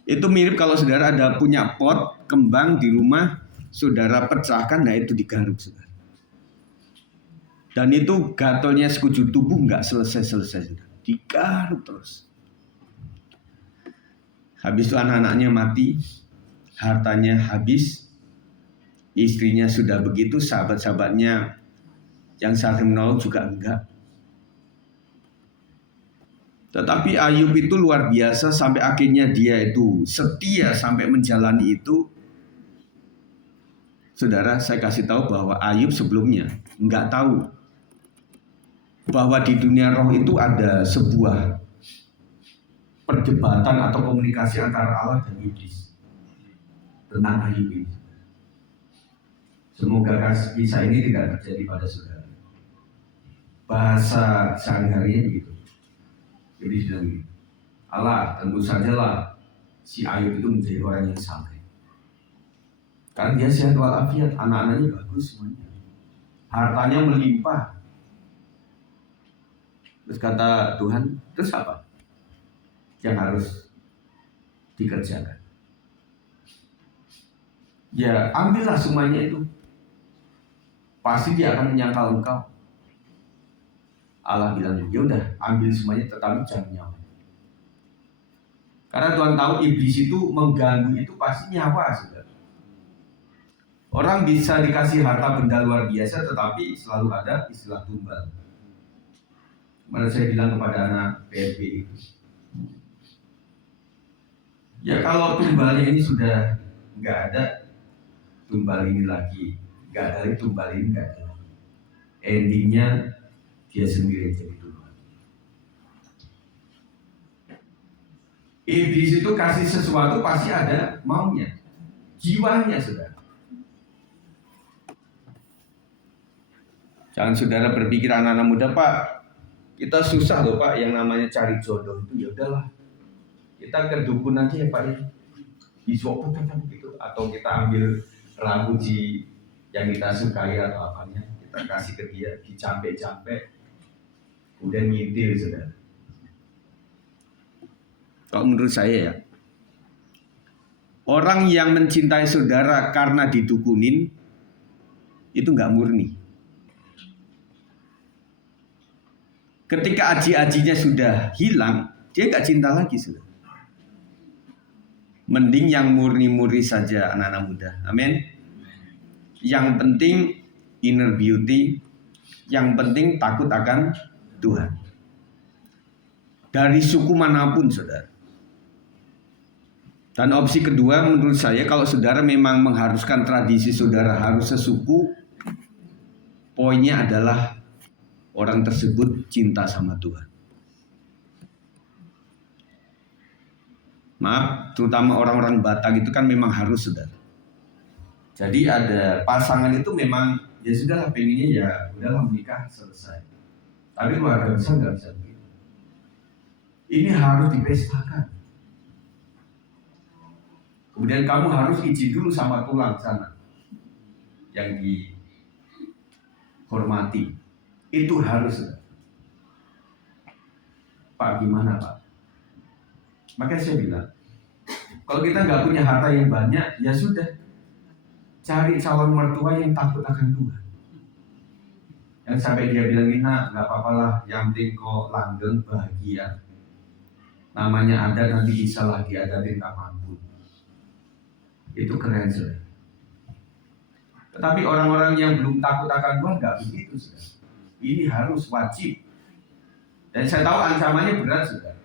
Itu mirip kalau saudara ada punya pot kembang di rumah, saudara pecahkan, nah itu digaruk, saudara. Dan itu gatalnya sekujur tubuh nggak selesai, saudara. Digaruk terus. Habis itu anak-anaknya mati, hartanya habis, istrinya sudah begitu, sahabat-sahabatnya yang saling menolong juga enggak. Tetapi Ayub itu luar biasa, sampai akhirnya dia itu setia sampai menjalani itu. Saudara, saya kasih tahu bahwa Ayub sebelumnya enggak tahu bahwa di dunia roh itu ada sebuah perdebatan atau komunikasi antara Allah dan iblis tentang Ayub ini. Semoga kisah ini tidak terjadi pada saudara. Bahasa sehari-harinya begitu. Iblis bilang begini, Allah, tentu sajalah si Ayub itu menjadi orang yang saleh. Karena dia sehat walafiat, anak-anaknya bagus semuanya, hartanya melimpah. Terus kata Tuhan, terus apa yang harus dikerjakan? Ya ambillah semuanya itu, pasti dia akan menyangkal engkau. Allah bilang, ya udah ambil semuanya, tetapi jangan nyawa. Karena Tuhan tahu iblis itu mengganggu itu pasti nyawa, saudara. Orang bisa dikasih harta benda luar biasa, tetapi selalu ada istilah tumbal. Mana saya bilang kepada anak PSB itu, ya kalau tumbalnya ini sudah nggak ada, tumbal ini lagi nggak ada lagi, tumbal ini nggak ada. Endingnya dia sendiri jadi tumbal. Iblis itu kasih sesuatu pasti ada maunya, jiwanya, saudara. Jangan saudara berpikir anak-anak muda, Pak, kita susah loh Pak, yang namanya cari jodoh itu. Ya udahlah, kita ke dukun aja ya Pak ya, disuap gitu, atau kita ambil lagu yang kita sukai atau apanya, kita kasih ke dia, dicampe-campe, kemudian nyitir, saudara. Kalau menurut saya ya, orang yang mencintai saudara karena didukunin itu nggak murni. Ketika aji-ajinya sudah hilang, dia nggak cinta lagi, saudara. Mending yang murni-murni saja, anak-anak muda. Amin. Yang penting inner beauty, yang penting takut akan Tuhan. Dari suku manapun, saudara. Dan opsi kedua menurut saya, kalau saudara memang mengharuskan tradisi saudara harus sesuku, poinnya adalah orang tersebut cinta sama Tuhan. Maaf, terutama orang-orang Batak itu kan memang harus, saudara. Jadi ada pasangan itu memang ya sudahlah, pengennya ya udahlah menikah selesai. Tapi keluarga besar nggak bisa begitu. Ini harus dipestakan. Kemudian kamu harus izin dulu sama tulang sana. yang dihormati. Itu harus. Pak, gimana Pak? Makanya saya bilang, kalau kita nggak punya harta yang banyak, ya sudah, cari calon mertua yang takut akan Tuhan. Yang sampai dia bilang, Nina, nggak apa-apa lah, yang penting kok langgeng, bahagia. Namanya ada, nanti bisa lagi ada kapanpun. Itu keren, saudara. Tetapi orang-orang yang belum takut akan Tuhan nggak begitu, saudara. Ini harus wajib. Dan saya tahu ancamannya berat, saudara.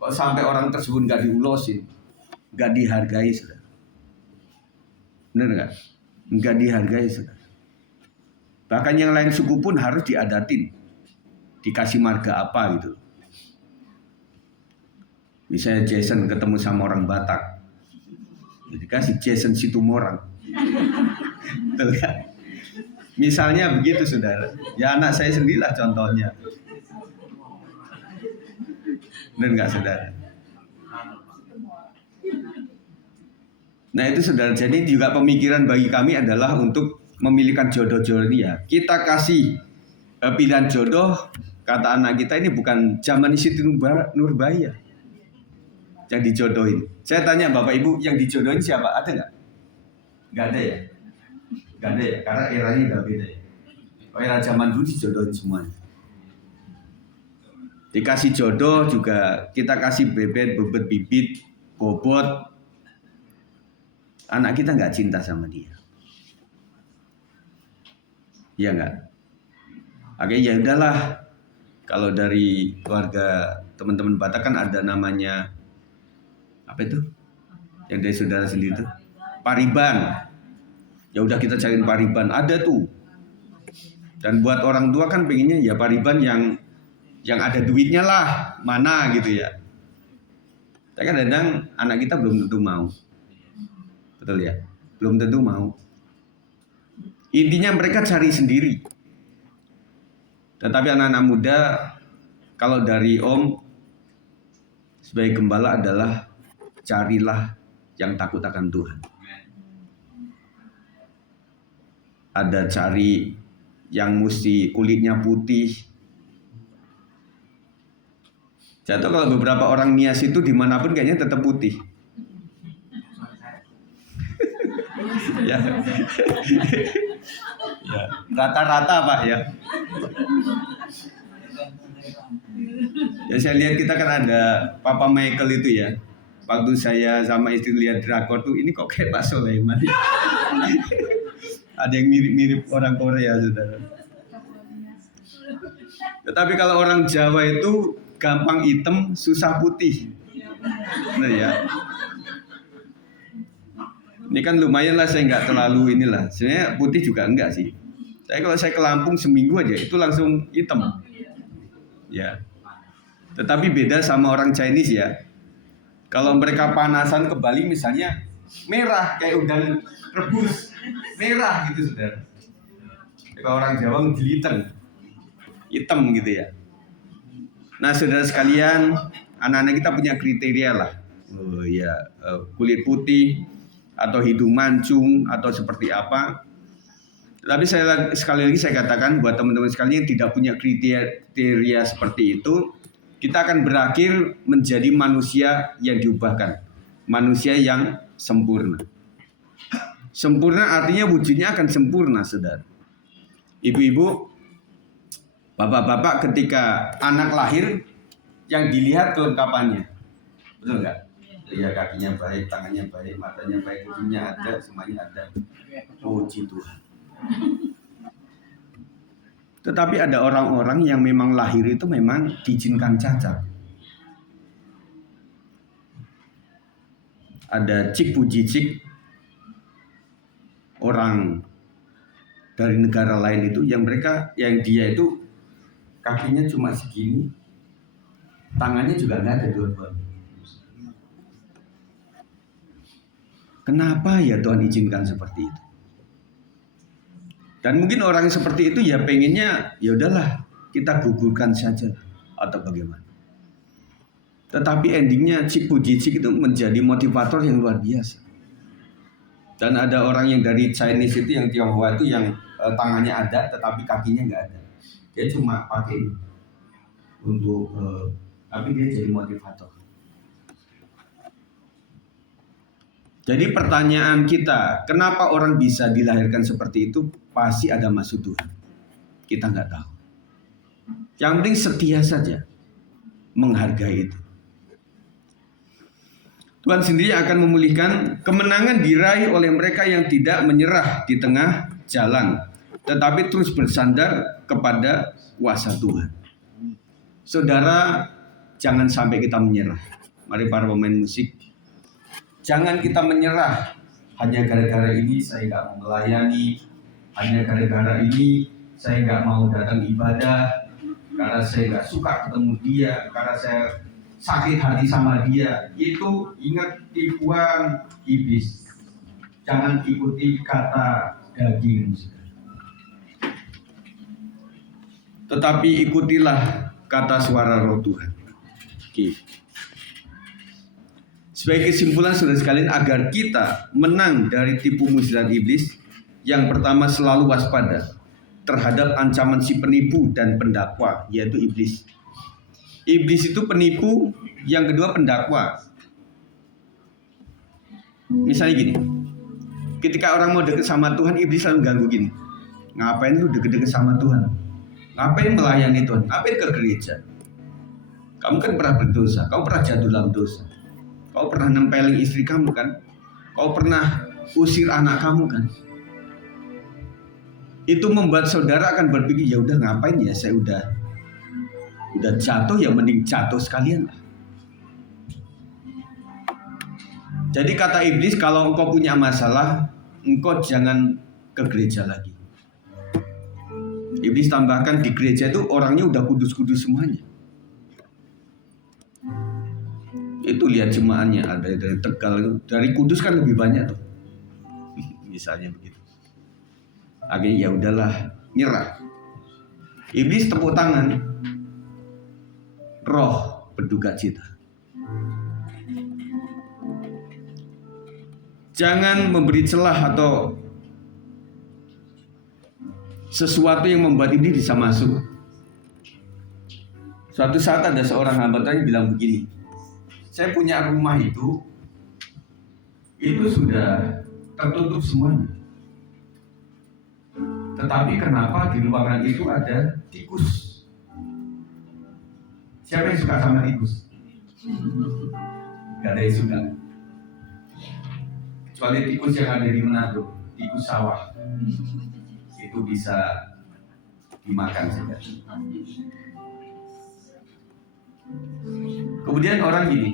Kok sampai orang tersebut nggak diulosin, nggak dihargai, saudara. Benar nggak? Nggak dihargai, saudara. Bahkan yang lain suku pun harus diadatin, dikasih marga apa gitu. Misalnya Jason ketemu sama orang Batak, dikasih Jason Situmorang. Betul kan? Misalnya begitu, saudara. Ya anak saya sendirilah contohnya. Benar nggak, saudara? Nah itu, saudara. Jadi juga pemikiran bagi kami adalah untuk memilihkan jodoh-jodoh dia. Kita kasih pilihan jodoh. Kata anak kita, ini bukan zaman Siti Nurbaya yang dijodohin. Saya tanya Bapak Ibu, yang dijodohin siapa? Ada nggak? Nggak ada ya? Nggak ada ya? Karena eranya nggak beda ya. Era zaman dulu dijodohin semuanya. Dikasih jodoh juga, kita kasih bebet, bibit, bobot. Anak kita nggak cinta sama dia. Iya nggak? Oke, ya udahlah. Kalau dari keluarga teman-teman Batak kan ada namanya apa itu? Yang dari saudara sendiri itu pariban. Ya udah kita cariin pariban, ada tuh. Dan buat orang tua kan pengennya ya pariban yang ada duitnya lah, mana gitu ya. Tapi kadang anak kita belum tentu mau. Betul ya? Belum tentu mau. Intinya mereka cari sendiri. Tetapi anak-anak muda, kalau dari Om sebagai gembala adalah carilah yang takut akan Tuhan. Ada cari yang mesti kulitnya putih. Jatuh kalau beberapa orang nias itu dimanapun kayaknya tetap putih. Ya. Ya, rata-rata Pak ya. Ya saya lihat kita kan ada Papa Michael itu ya. Waktu saya sama istri lihat drakor tuh, ini kok kayak Pak Soleiman. Ada yang mirip-mirip orang Korea, saudara. Tetapi kalau orang Jawa itu gampang hitam, susah putih. Nah ya. Ini kan lumayan lah, saya nggak terlalu inilah. Sebenarnya putih juga enggak sih. Tapi kalau saya ke Lampung seminggu aja itu langsung hitam. Ya. Tetapi beda sama orang Chinese ya. Kalau mereka panasan ke Bali misalnya merah kayak udang rebus, merah gitu saudara. Kalau orang Jawa ngejelitan, hitam gitu ya. Nah saudara sekalian, anak-anak kita punya kriteria lah. Oh ya, kulit putih atau hidung mancung atau seperti apa. Tapi sekali lagi saya katakan buat teman-teman sekalian yang tidak punya kriteria seperti itu, kita akan berakhir menjadi manusia yang diubahkan, manusia yang sempurna. Sempurna artinya wujudnya akan sempurna, saudara. Ibu-ibu, bapak-bapak, ketika anak lahir, yang dilihat kelengkapannya, betul nggak? Ya kakinya baik, tangannya baik, matanya baik, hidungnya ada, semuanya ada. Puji Tuhan. Tetapi ada orang-orang yang memang lahir itu memang diizinkan cacat. Ada cik puji cik orang dari negara lain itu yang dia itu kakinya cuma segini, tangannya juga nggak ada dua-duanya. Kenapa ya Tuhan izinkan seperti itu? Dan mungkin orang seperti itu ya pengennya ya udahlah kita gugurkan saja atau bagaimana. Tetapi endingnya cik puji cik itu menjadi motivator yang luar biasa. Dan ada orang yang dari Chinese itu, yang Tionghoa itu, yang tangannya ada tetapi kakinya nggak ada. Dia cuma pakai untuk tapi dia jadi motivator. Jadi pertanyaan kita, kenapa orang bisa dilahirkan seperti itu? Pasti ada maksud Tuhan. Kita nggak tahu. Yang penting setia saja, menghargai itu. Tuhan sendiri akan memulihkan. Kemenangan diraih oleh mereka yang tidak menyerah di tengah jalan, tetapi terus bersandar kepada kuasa Tuhan. Saudara, jangan sampai kita menyerah. Mari para pemain musik, jangan kita menyerah hanya gara-gara ini saya nggak mau melayani, hanya gara-gara ini saya nggak mau datang ibadah, karena saya nggak suka ketemu dia, karena saya sakit hati sama dia. Itu ingat tipuan iblis. Jangan ikuti kata daging, tetapi ikutilah kata suara Roh Tuhan. Oke. Sebagai kesimpulan saudara sekalian, agar kita menang dari tipu muslihat iblis, yang pertama selalu waspada terhadap ancaman si penipu dan pendakwa, yaitu iblis. Iblis itu penipu, yang kedua pendakwa. Misalnya gini, ketika orang mau deket sama Tuhan, iblis selalu ganggu gini. Ngapain lu deket-deket sama Tuhan? Ngapain melayani Tuhan? Ngapain ke gereja? Kamu kan pernah berdosa, kamu pernah jatuh dalam dosa. Kau pernah nempelin istri kamu kan? Kau pernah usir anak kamu kan? Itu membuat saudara akan berpikir, ya udah ngapain ya, saya udah jatuh, ya mending jatuh sekalian lah. Jadi kata iblis, kalau engkau punya masalah, engkau jangan ke gereja lagi. Iblis tambahkan, di gereja itu orangnya udah kudus-kudus semuanya. Itu lihat jemaahnya, ada dari Tegal, dari Kudus kan lebih banyak tuh. Misalnya begitu. Akhirnya ya udahlah, nyerah. Iblis tepuk tangan. Roh berduka cita. Jangan memberi celah atau sesuatu yang membuat iblis bisa masuk. Suatu saat ada seorang hamba Tuhan yang bilang begini, saya punya rumah itu sudah tertutup semuanya. Tetapi kenapa di ruangan itu ada tikus? Siapa yang suka sama tikus? Gak ada yang suka. Kecuali tikus yang ada di Manado, tikus sawah. Itu bisa dimakan saja. Kemudian orang gini,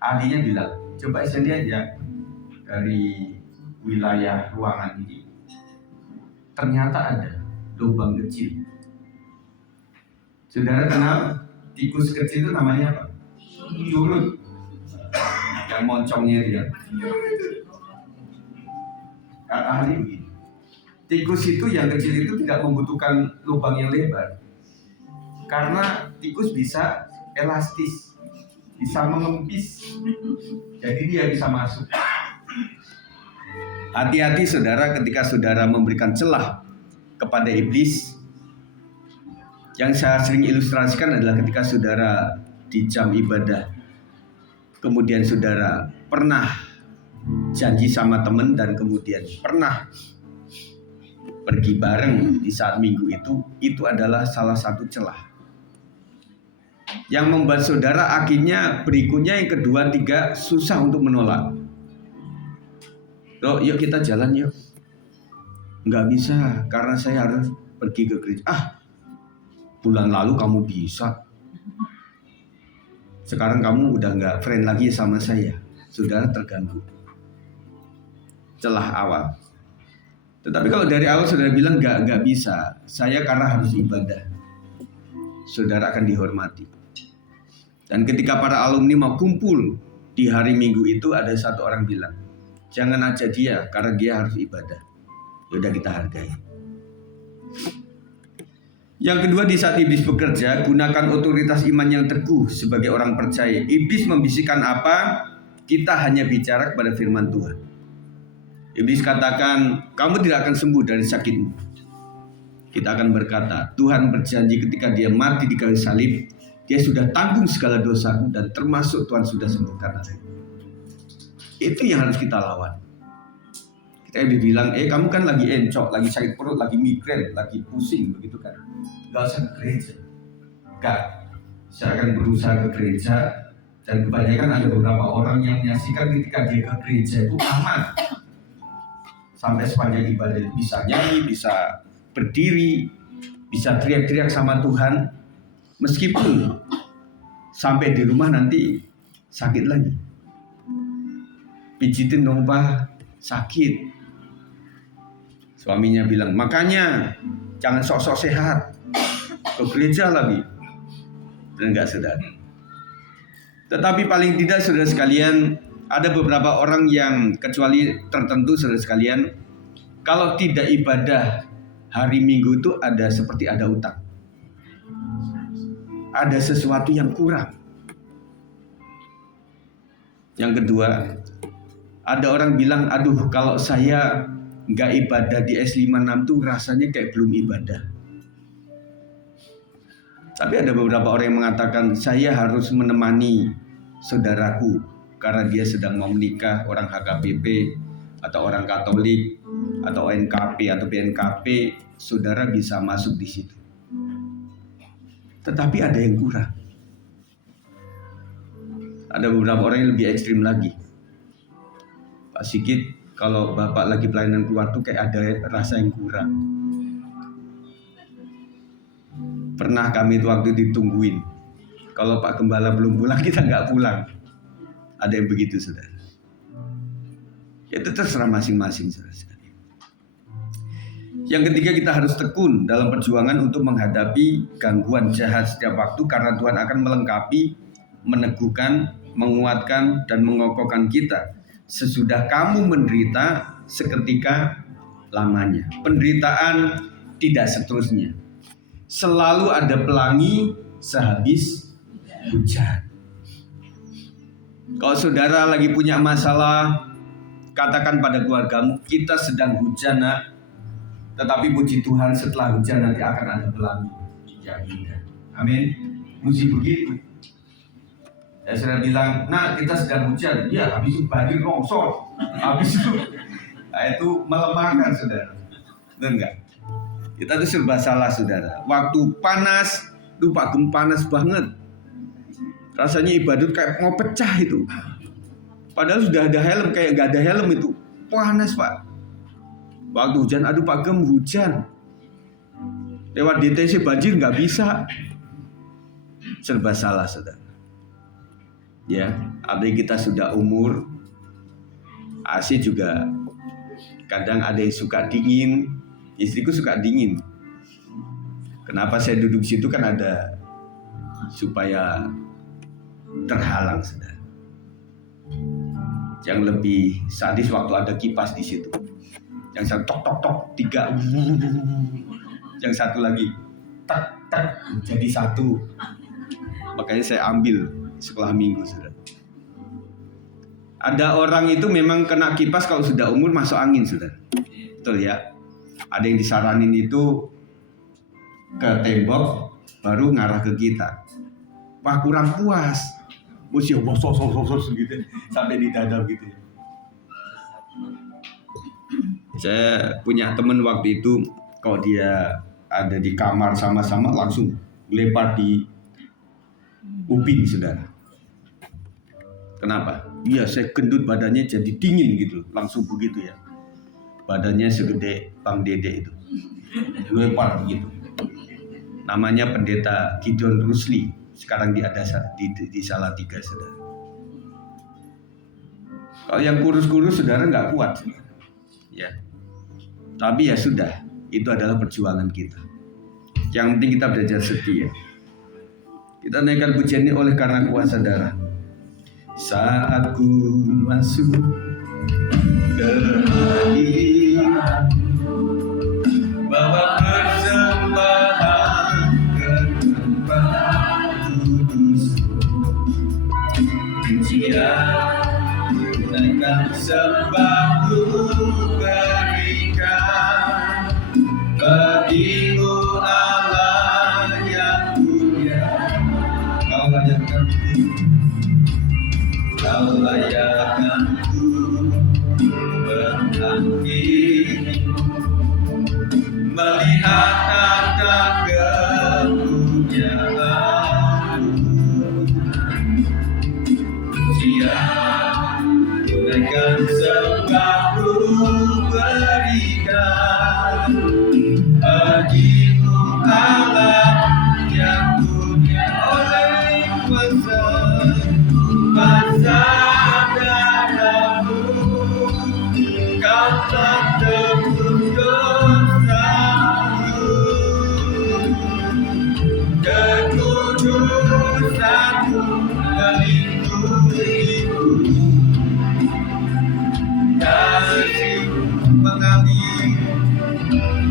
ahlinya bilang, coba saya lihat ya dari wilayah ruangan ini, ternyata ada lubang kecil. Saudara kenal tikus kecil itu namanya apa? Curut. Yang moncongnya dia. Kata ahli begini, tikus itu yang kecil itu tidak membutuhkan lubang yang lebar, karena tikus bisa elastis, bisa mengempis, jadi dia bisa masuk. Hati-hati saudara ketika saudara memberikan celah kepada iblis. Yang saya sering ilustrasikan adalah ketika saudara di jam ibadah, kemudian saudara pernah janji sama teman dan kemudian pernah pergi bareng di saat minggu itu adalah salah satu celah yang membuat saudara akhirnya berikutnya yang kedua, tiga susah untuk menolak. Loh, yuk kita jalan yuk. Nggak bisa, karena saya harus pergi ke gereja. Bulan lalu kamu bisa. Sekarang kamu udah nggak friend lagi sama saya. Saudara terganggu. Celah awal. Tetapi kalau dari awal saudara bilang nggak bisa, saya karena harus ibadah, saudara akan dihormati. Dan ketika para alumni mau kumpul di hari Minggu itu, ada satu orang bilang, jangan aja dia karena dia harus ibadah. Yaudah kita hargai. Yang kedua, di saat iblis bekerja, gunakan otoritas iman yang teguh sebagai orang percaya. Iblis membisikkan apa? Kita hanya bicara kepada firman Tuhan. Iblis katakan, kamu tidak akan sembuh dari sakitmu. Kita akan berkata, Tuhan berjanji ketika dia mati di kayu salib, dia sudah tanggung segala dosaku dan termasuk Tuhan sudah sembuhkan aku. Itu yang harus kita lawan. Kita dibilang, kamu kan lagi encok, lagi sakit perut, lagi migrain, lagi pusing, begitu kan? Gak usah ke gereja. Enggak. Saya akan berusaha ke gereja, dan kebanyakan ada beberapa orang yang menyaksikan ketika dia ke gereja itu aman. Sampai sepanjang ibadah itu bisa nyanyi, bisa berdiri, bisa teriak-teriak sama Tuhan, meskipun sampai di rumah nanti sakit lagi. Pijitin dong Pak, sakit. Suaminya bilang, makanya jangan sok-sok sehat, ke gereja lagi. Dan enggak, saudara. Tetapi paling tidak, saudara sekalian, ada beberapa orang yang kecuali tertentu, saudara sekalian, kalau tidak ibadah hari Minggu itu ada seperti ada utang. Ada sesuatu yang kurang. Yang kedua, ada orang bilang, aduh kalau saya nggak ibadah di S56 tuh rasanya kayak belum ibadah. Tapi ada beberapa orang yang mengatakan, saya harus menemani saudaraku karena dia sedang mau menikah, orang HKBP atau orang Katolik atau ONKP atau BNKP, saudara bisa masuk di situ. Tetapi ada yang kurang. Ada beberapa orang yang lebih ekstrim lagi. Pak Sigit, kalau Bapak lagi pelayanan keluar tuh kayak ada rasa yang kurang. Pernah kami itu waktu ditungguin. Kalau Pak Gembala belum pulang, kita nggak pulang. Ada yang begitu, saudara. Itu terserah masing-masing, saudara. Yang ketiga, kita harus tekun dalam perjuangan untuk menghadapi gangguan jahat setiap waktu, karena Tuhan akan melengkapi, meneguhkan, menguatkan, dan mengokohkan kita sesudah kamu menderita seketika lamanya. Penderitaan tidak seterusnya. Selalu ada pelangi sehabis hujan. Kalau saudara lagi punya masalah, katakan pada keluargamu, kita sedang hujan nak. Tetapi puji Tuhan, setelah hujan nanti akan ada pelangi yang indah. Amin. Puji begitu. Ya, saya bilang, nah kita sedang hujan. Ya, habis itu banjir longsor. Habis itu, nah, itu melemahkan saudara. Benar enggak? Kita tuh serba salah saudara. Waktu panas, tuh Pak Gem panas banget. Rasanya ibadah kayak mau pecah itu. Padahal sudah ada helm, kayak nggak ada helm itu. Panas Pak. Waktu hujan, aduh Pak Gem hujan. Lewat DTC banjir nggak bisa. Serba salah saudara. Ya, apalagi kita sudah umur. AC juga kadang ada yang suka dingin. Istriku suka dingin. Kenapa saya duduk situ kan ada supaya terhalang saudara. Yang lebih sadis waktu ada kipas di situ. Yang satu tok tok tok 3, yang satu lagi tak tak jadi satu. Makanya saya ambil sekolah minggu saudara. Ada orang itu memang kena kipas kalau sudah umur masuk angin saudara. Betul ya. Ada yang disaranin itu ke tembok baru ngarah ke kita. Wah kurang puas. Mesti bosok gitu sampai di dada gitu. Saya punya teman waktu itu, kalau dia ada di kamar sama-sama langsung lempar di ubin saudara. Kenapa? Iya saya gendut badannya jadi dingin gitu, langsung begitu ya. Badannya segede Bang Dede itu, lempar begitu. Namanya pendeta Gideon Rusli, sekarang di Salatiga saudara. Kalau yang kurus-kurus saudara nggak kuat, ya. Tapi ya sudah, itu adalah perjuangan kita. Yang penting kita belajar setia. Kita naikkan pujian ini oleh karena kuasa darah. Saat ku masuk ke hadirat, bawa persembahan ke tempat kudus, pujian naikkan sembahku layanganku, kau layanganku menanti melihat tata kemuliaan siap tunaikan sembah ku berikan bagimu Allah yang punya oleh kuasa darahmu kau telah tebus dosaku kekudusanmu melindungiku kasihmu mengalir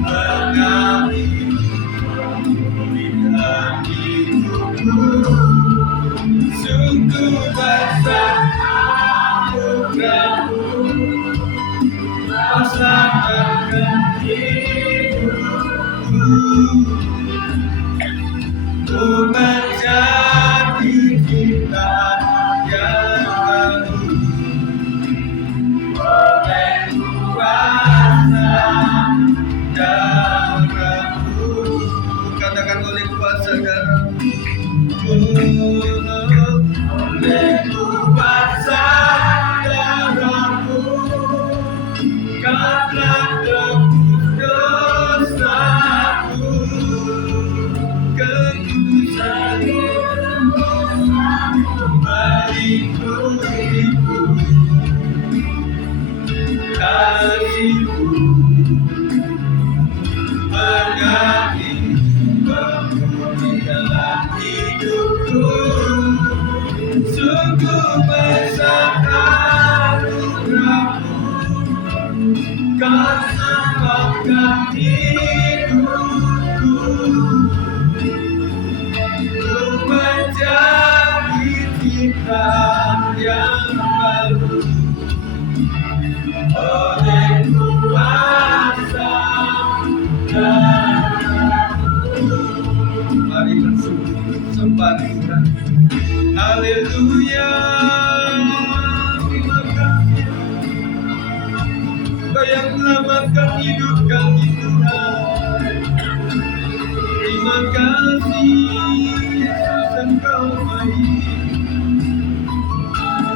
dalam hidupku sungguh besar anugerahmu rasakan hidupku ku menjadi ciptaan yang baru oleh kuasa darahmu katakan oleh kuasa darahmu oleh kuasa darahmu karena tebus dosaku kekudusanmu melindungiku kasihmu mengalir dalam hidupku sungguh besar anugerahmu kau selamatkan hidupku ku menjadi ciptaan yang baru oleh kuasa darahmu mari bersujud sembah Tuhan haleluya terima kasih Kau yang selamatkan hidup kami Tuhan terima kasih Yesus Engkau baik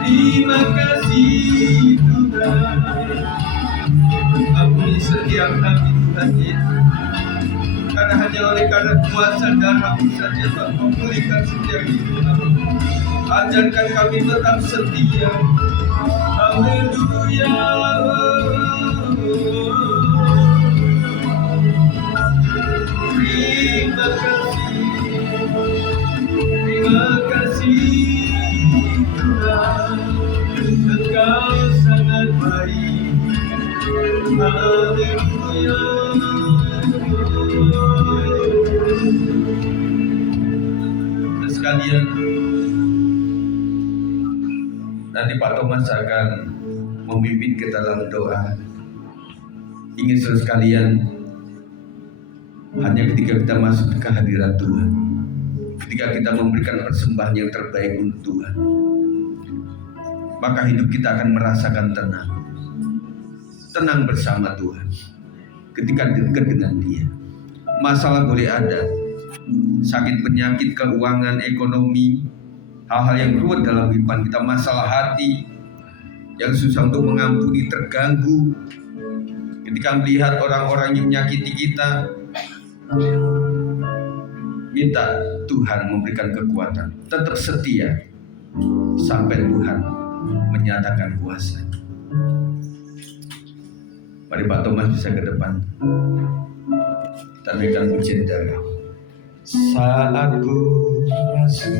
terima kasih Tuhan ampuni setiap kami Tuhan Yesus karena hanya oleh karena kuasa darah-Mu saja Tuhan memulihkan setiap hidup kami ajarkan kami tetap setia haleluya terima kasih Tuhan Engkau sangat baik haleluya sekalian nanti Pak Thomas akan memimpin ke dalam doa. Ingin saudara sekalian hanya ketika kita masuk ke hadirat Tuhan, ketika kita memberikan persembahan yang terbaik untuk Tuhan, maka hidup kita akan merasakan tenang bersama Tuhan. Ketika dekat dengan Dia, masalah boleh ada, sakit penyakit, keuangan, ekonomi, hal-hal yang ruwet dalam kehidupan kita, masalah hati yang susah untuk mengampuni, terganggu. Ketika melihat orang-orang yang menyakiti kita, minta Tuhan memberikan kekuatan, tetap setia sampai Tuhan menyatakan kuasa. Mari Pak Thomas bisa ke depan. Kita naikkan pujian darah. Saat ku masuk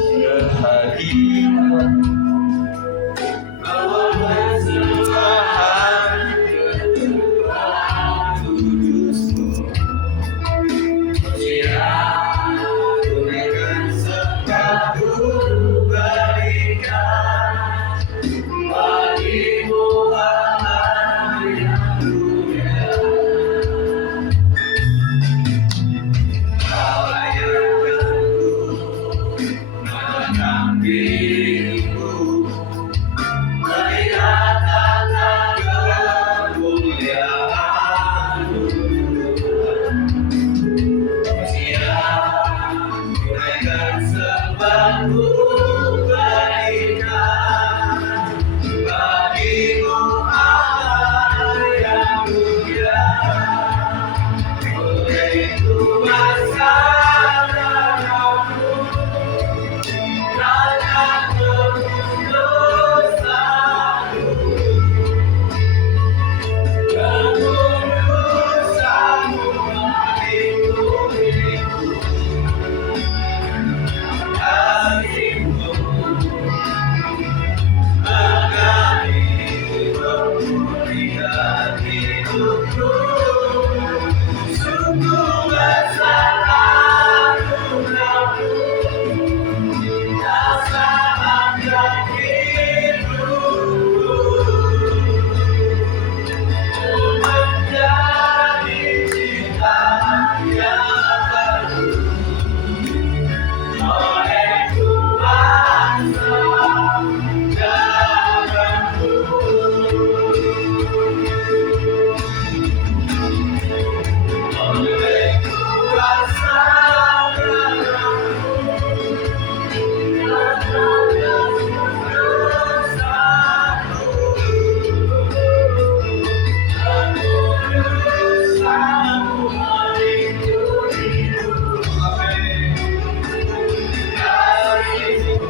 ke hadirat Allah bersembahan kepada kudus-Mu, siap tunaikan sembah ku berikan bagimu Allah yang mulia. Kau layanganku diriku, melihat kemuliaan-Mu. Siap tunaikan sembahku berikan bagimu Allah yang mulia. Oleh kuasa darah-Mu, karena tebus dosa-Mu, kekudusan-Mu melindungiku. Kasih-Mu menggali pemulihan hidupku. Sungguh besar anugerah-Mu, tak samakan hidupku. Menjadi ciptaan yang baru oleh kuasa darah-Mu. Oleh kuasa darah-Mu, karena tebus dosa-Mu, kekudusan-Mu melindungiku. Kasih-Mu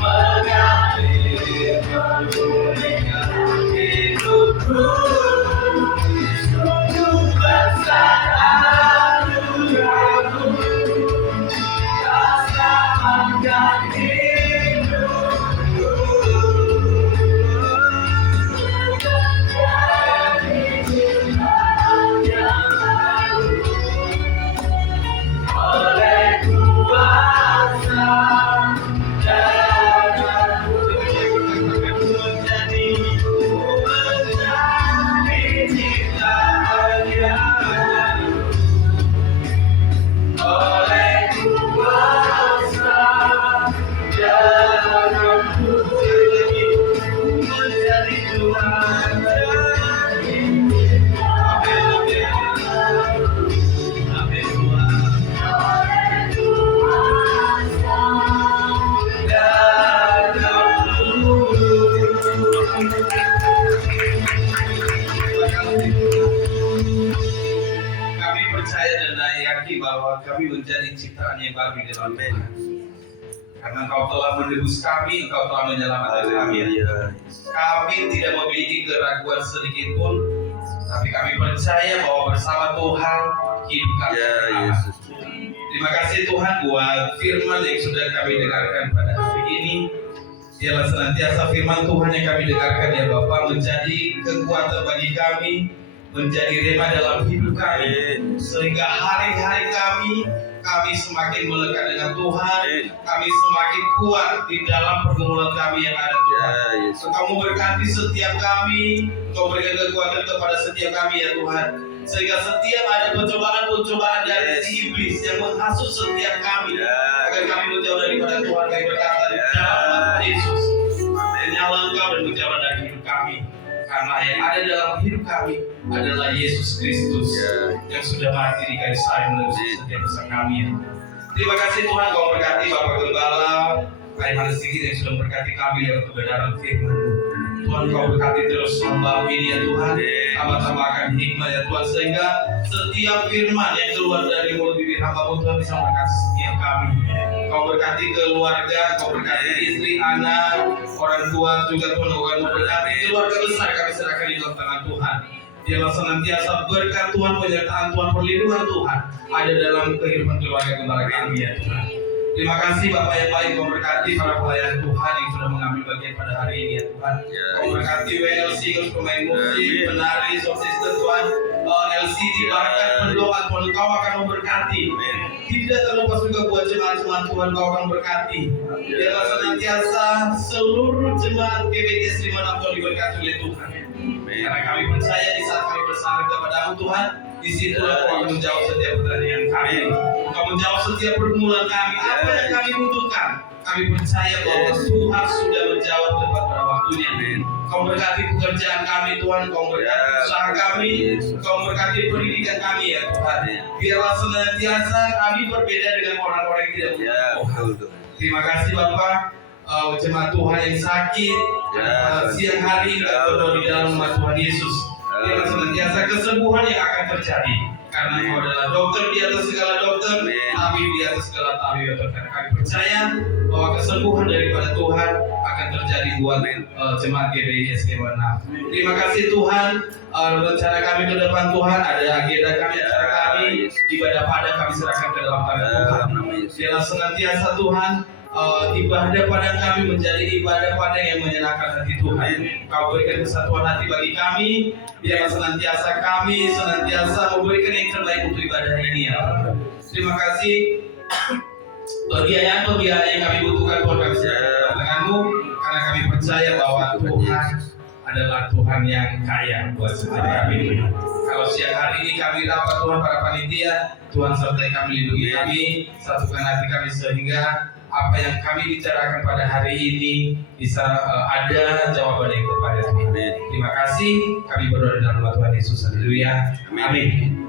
menggali pemulihan hidupku. Sungguh besar anugerah-Mu, tak samakan hidupku. Menjadi ciptaan yang baru oleh kuasa darah-Mu. Menjadi ciptaan yang baru oleh kuasa darah-Mu. Menjadi Tuhan jadi. Amin Tuhan. Oleh kuasa darah-Mu. Kami percaya dan yakin bahwa kami menjadi ciptaan yang baru di dalam Tuhan. Karena Engkau telah menebus kami, Engkau telah menyelamatkan kami. Kami tidak memiliki keraguan sedikit pun, tapi kami percaya bahwa bersama Tuhan hidup kami. Terima kasih Tuhan buat firman yang sudah kami dengarkan pada hari ini. Biarlah senantiasa firman Tuhan yang kami dengarkan ya Bapa menjadi kekuatan bagi kami, menjadi rema dalam hidup kami, sehingga hari-hari kami semakin melekat dengan Tuhan, kami semakin kuat di dalam pergumulan kami yang ada Tuhan. Kamu berkati setiap kami, Kau berikan kekuatan kepada setiap kami ya Tuhan, sehingga setiap ada pencobaan-pencobaan dari si iblis yang menghasut setiap kami, agar kami menjauh daripada Tuhan. Kami berkata di dalam nama Yesus, menyala Engkau dan menjauh dari hidup kami, karena yang ada dalam hidup kami adalah Yesus Kristus yang sudah mati di kayu salib menebus setiap dosa kami. Terima kasih Tuhan, Kau berkati Bapak Gembala Raihan Sigit yang sudah berkati kami lewat kebenaran firman-Mu. Tuhan, Kau berkati terus hamba ini ya Tuhan, tambah-tambahkan hikmah ya Tuhan, sehingga setiap firman yang keluar dari mulut bibir hamba-Mu Tuhan bisa memberkati setiap kami. Kau berkati keluarga, Kau berkati istri, anak, orang tua juga Tuhan. Kau berkati keluarga besar kami serahkan di dalam tangan Tuhan. Biarlah senantiasa berkat Tuhan, penyertaan Tuhan, perlindungan Tuhan ada dalam kehidupan keluarga Gembala kami ya Tuhan. Terima kasih Bapak yang baik, Kau berkati para pelayan Tuhan yang sudah mengambil bagian pada hari ini ya Tuhan. Kau berkati WLC, pemain musik, penari, sound system Tuhan, LCD, bahkan pendoa Tuhan, Kau akan memberkati. Tidak terlupa juga buat jemaat-jemaat Tuhan, Kau akan berkati. Biarlah senantiasa seluruh jemaat GBGS dimanapun diberkati oleh Tuhan. Karena kami percaya di saat kami bersandar kepada-Mu Tuhan, Di situ Engkau akan menjawab setiap pertanyaan kami. Engkau menjawab setiap pergumulan kami. Apa yang kami butuhkan? Kami percaya bahwa Tuhan sudah menjawab tepat pada waktunya. Kau berkati pekerjaan kami Tuhan, Kau berkati usaha kami, Kau berkati pendidikan kami ya Tuhan. Biarlah senantiasa kami berbeda dengan orang-orang yang tidak punya Tuhan. Terima kasih Bapak. Jemaat Tuhan yang sakit siang hari ini berdoa di dalam nama Tuhan Yesus. Biarlah senantiasa kesembuhan yang akan terjadi. Karena Engkau adalah dokter di atas segala dokter, tabib di atas segala tabib ya Tuhan. Kami percaya bahwa kesembuhan daripada Tuhan akan terjadi buat jemaat GBI SK1. Terima kasih Tuhan. Rencana kami ke depan Tuhan, ada agenda kami, acara kami, ibadah pada kami serahkan ke dalam tangan Tuhan. Biarlah senantiasa Tuhan ibadah padang kami menjadi ibadah padang yang menyenangkan hati Tuhan. Kau berikan kesatuan hati bagi kami. Biarlah senantiasa kami memberikan yang terbaik untuk ibadah ini ya. Terima kasih. Pembiayaan yang kami butuhkan Tuhan kami serahkan denganmu, karena kami percaya bahwa Tuhan adalah Tuhan yang kaya buat setiap kami. Kalau siang hari ini kami rapat Tuhan para panitia, Tuhan sertai kami, lindungi kami, satukan hati kami sehingga apa yang kami bicarakan pada hari ini bisa ada jawaban yang tepat. Terima kasih. Kami berdoa dalam nama Tuhan Yesus. Haleluya. Amin.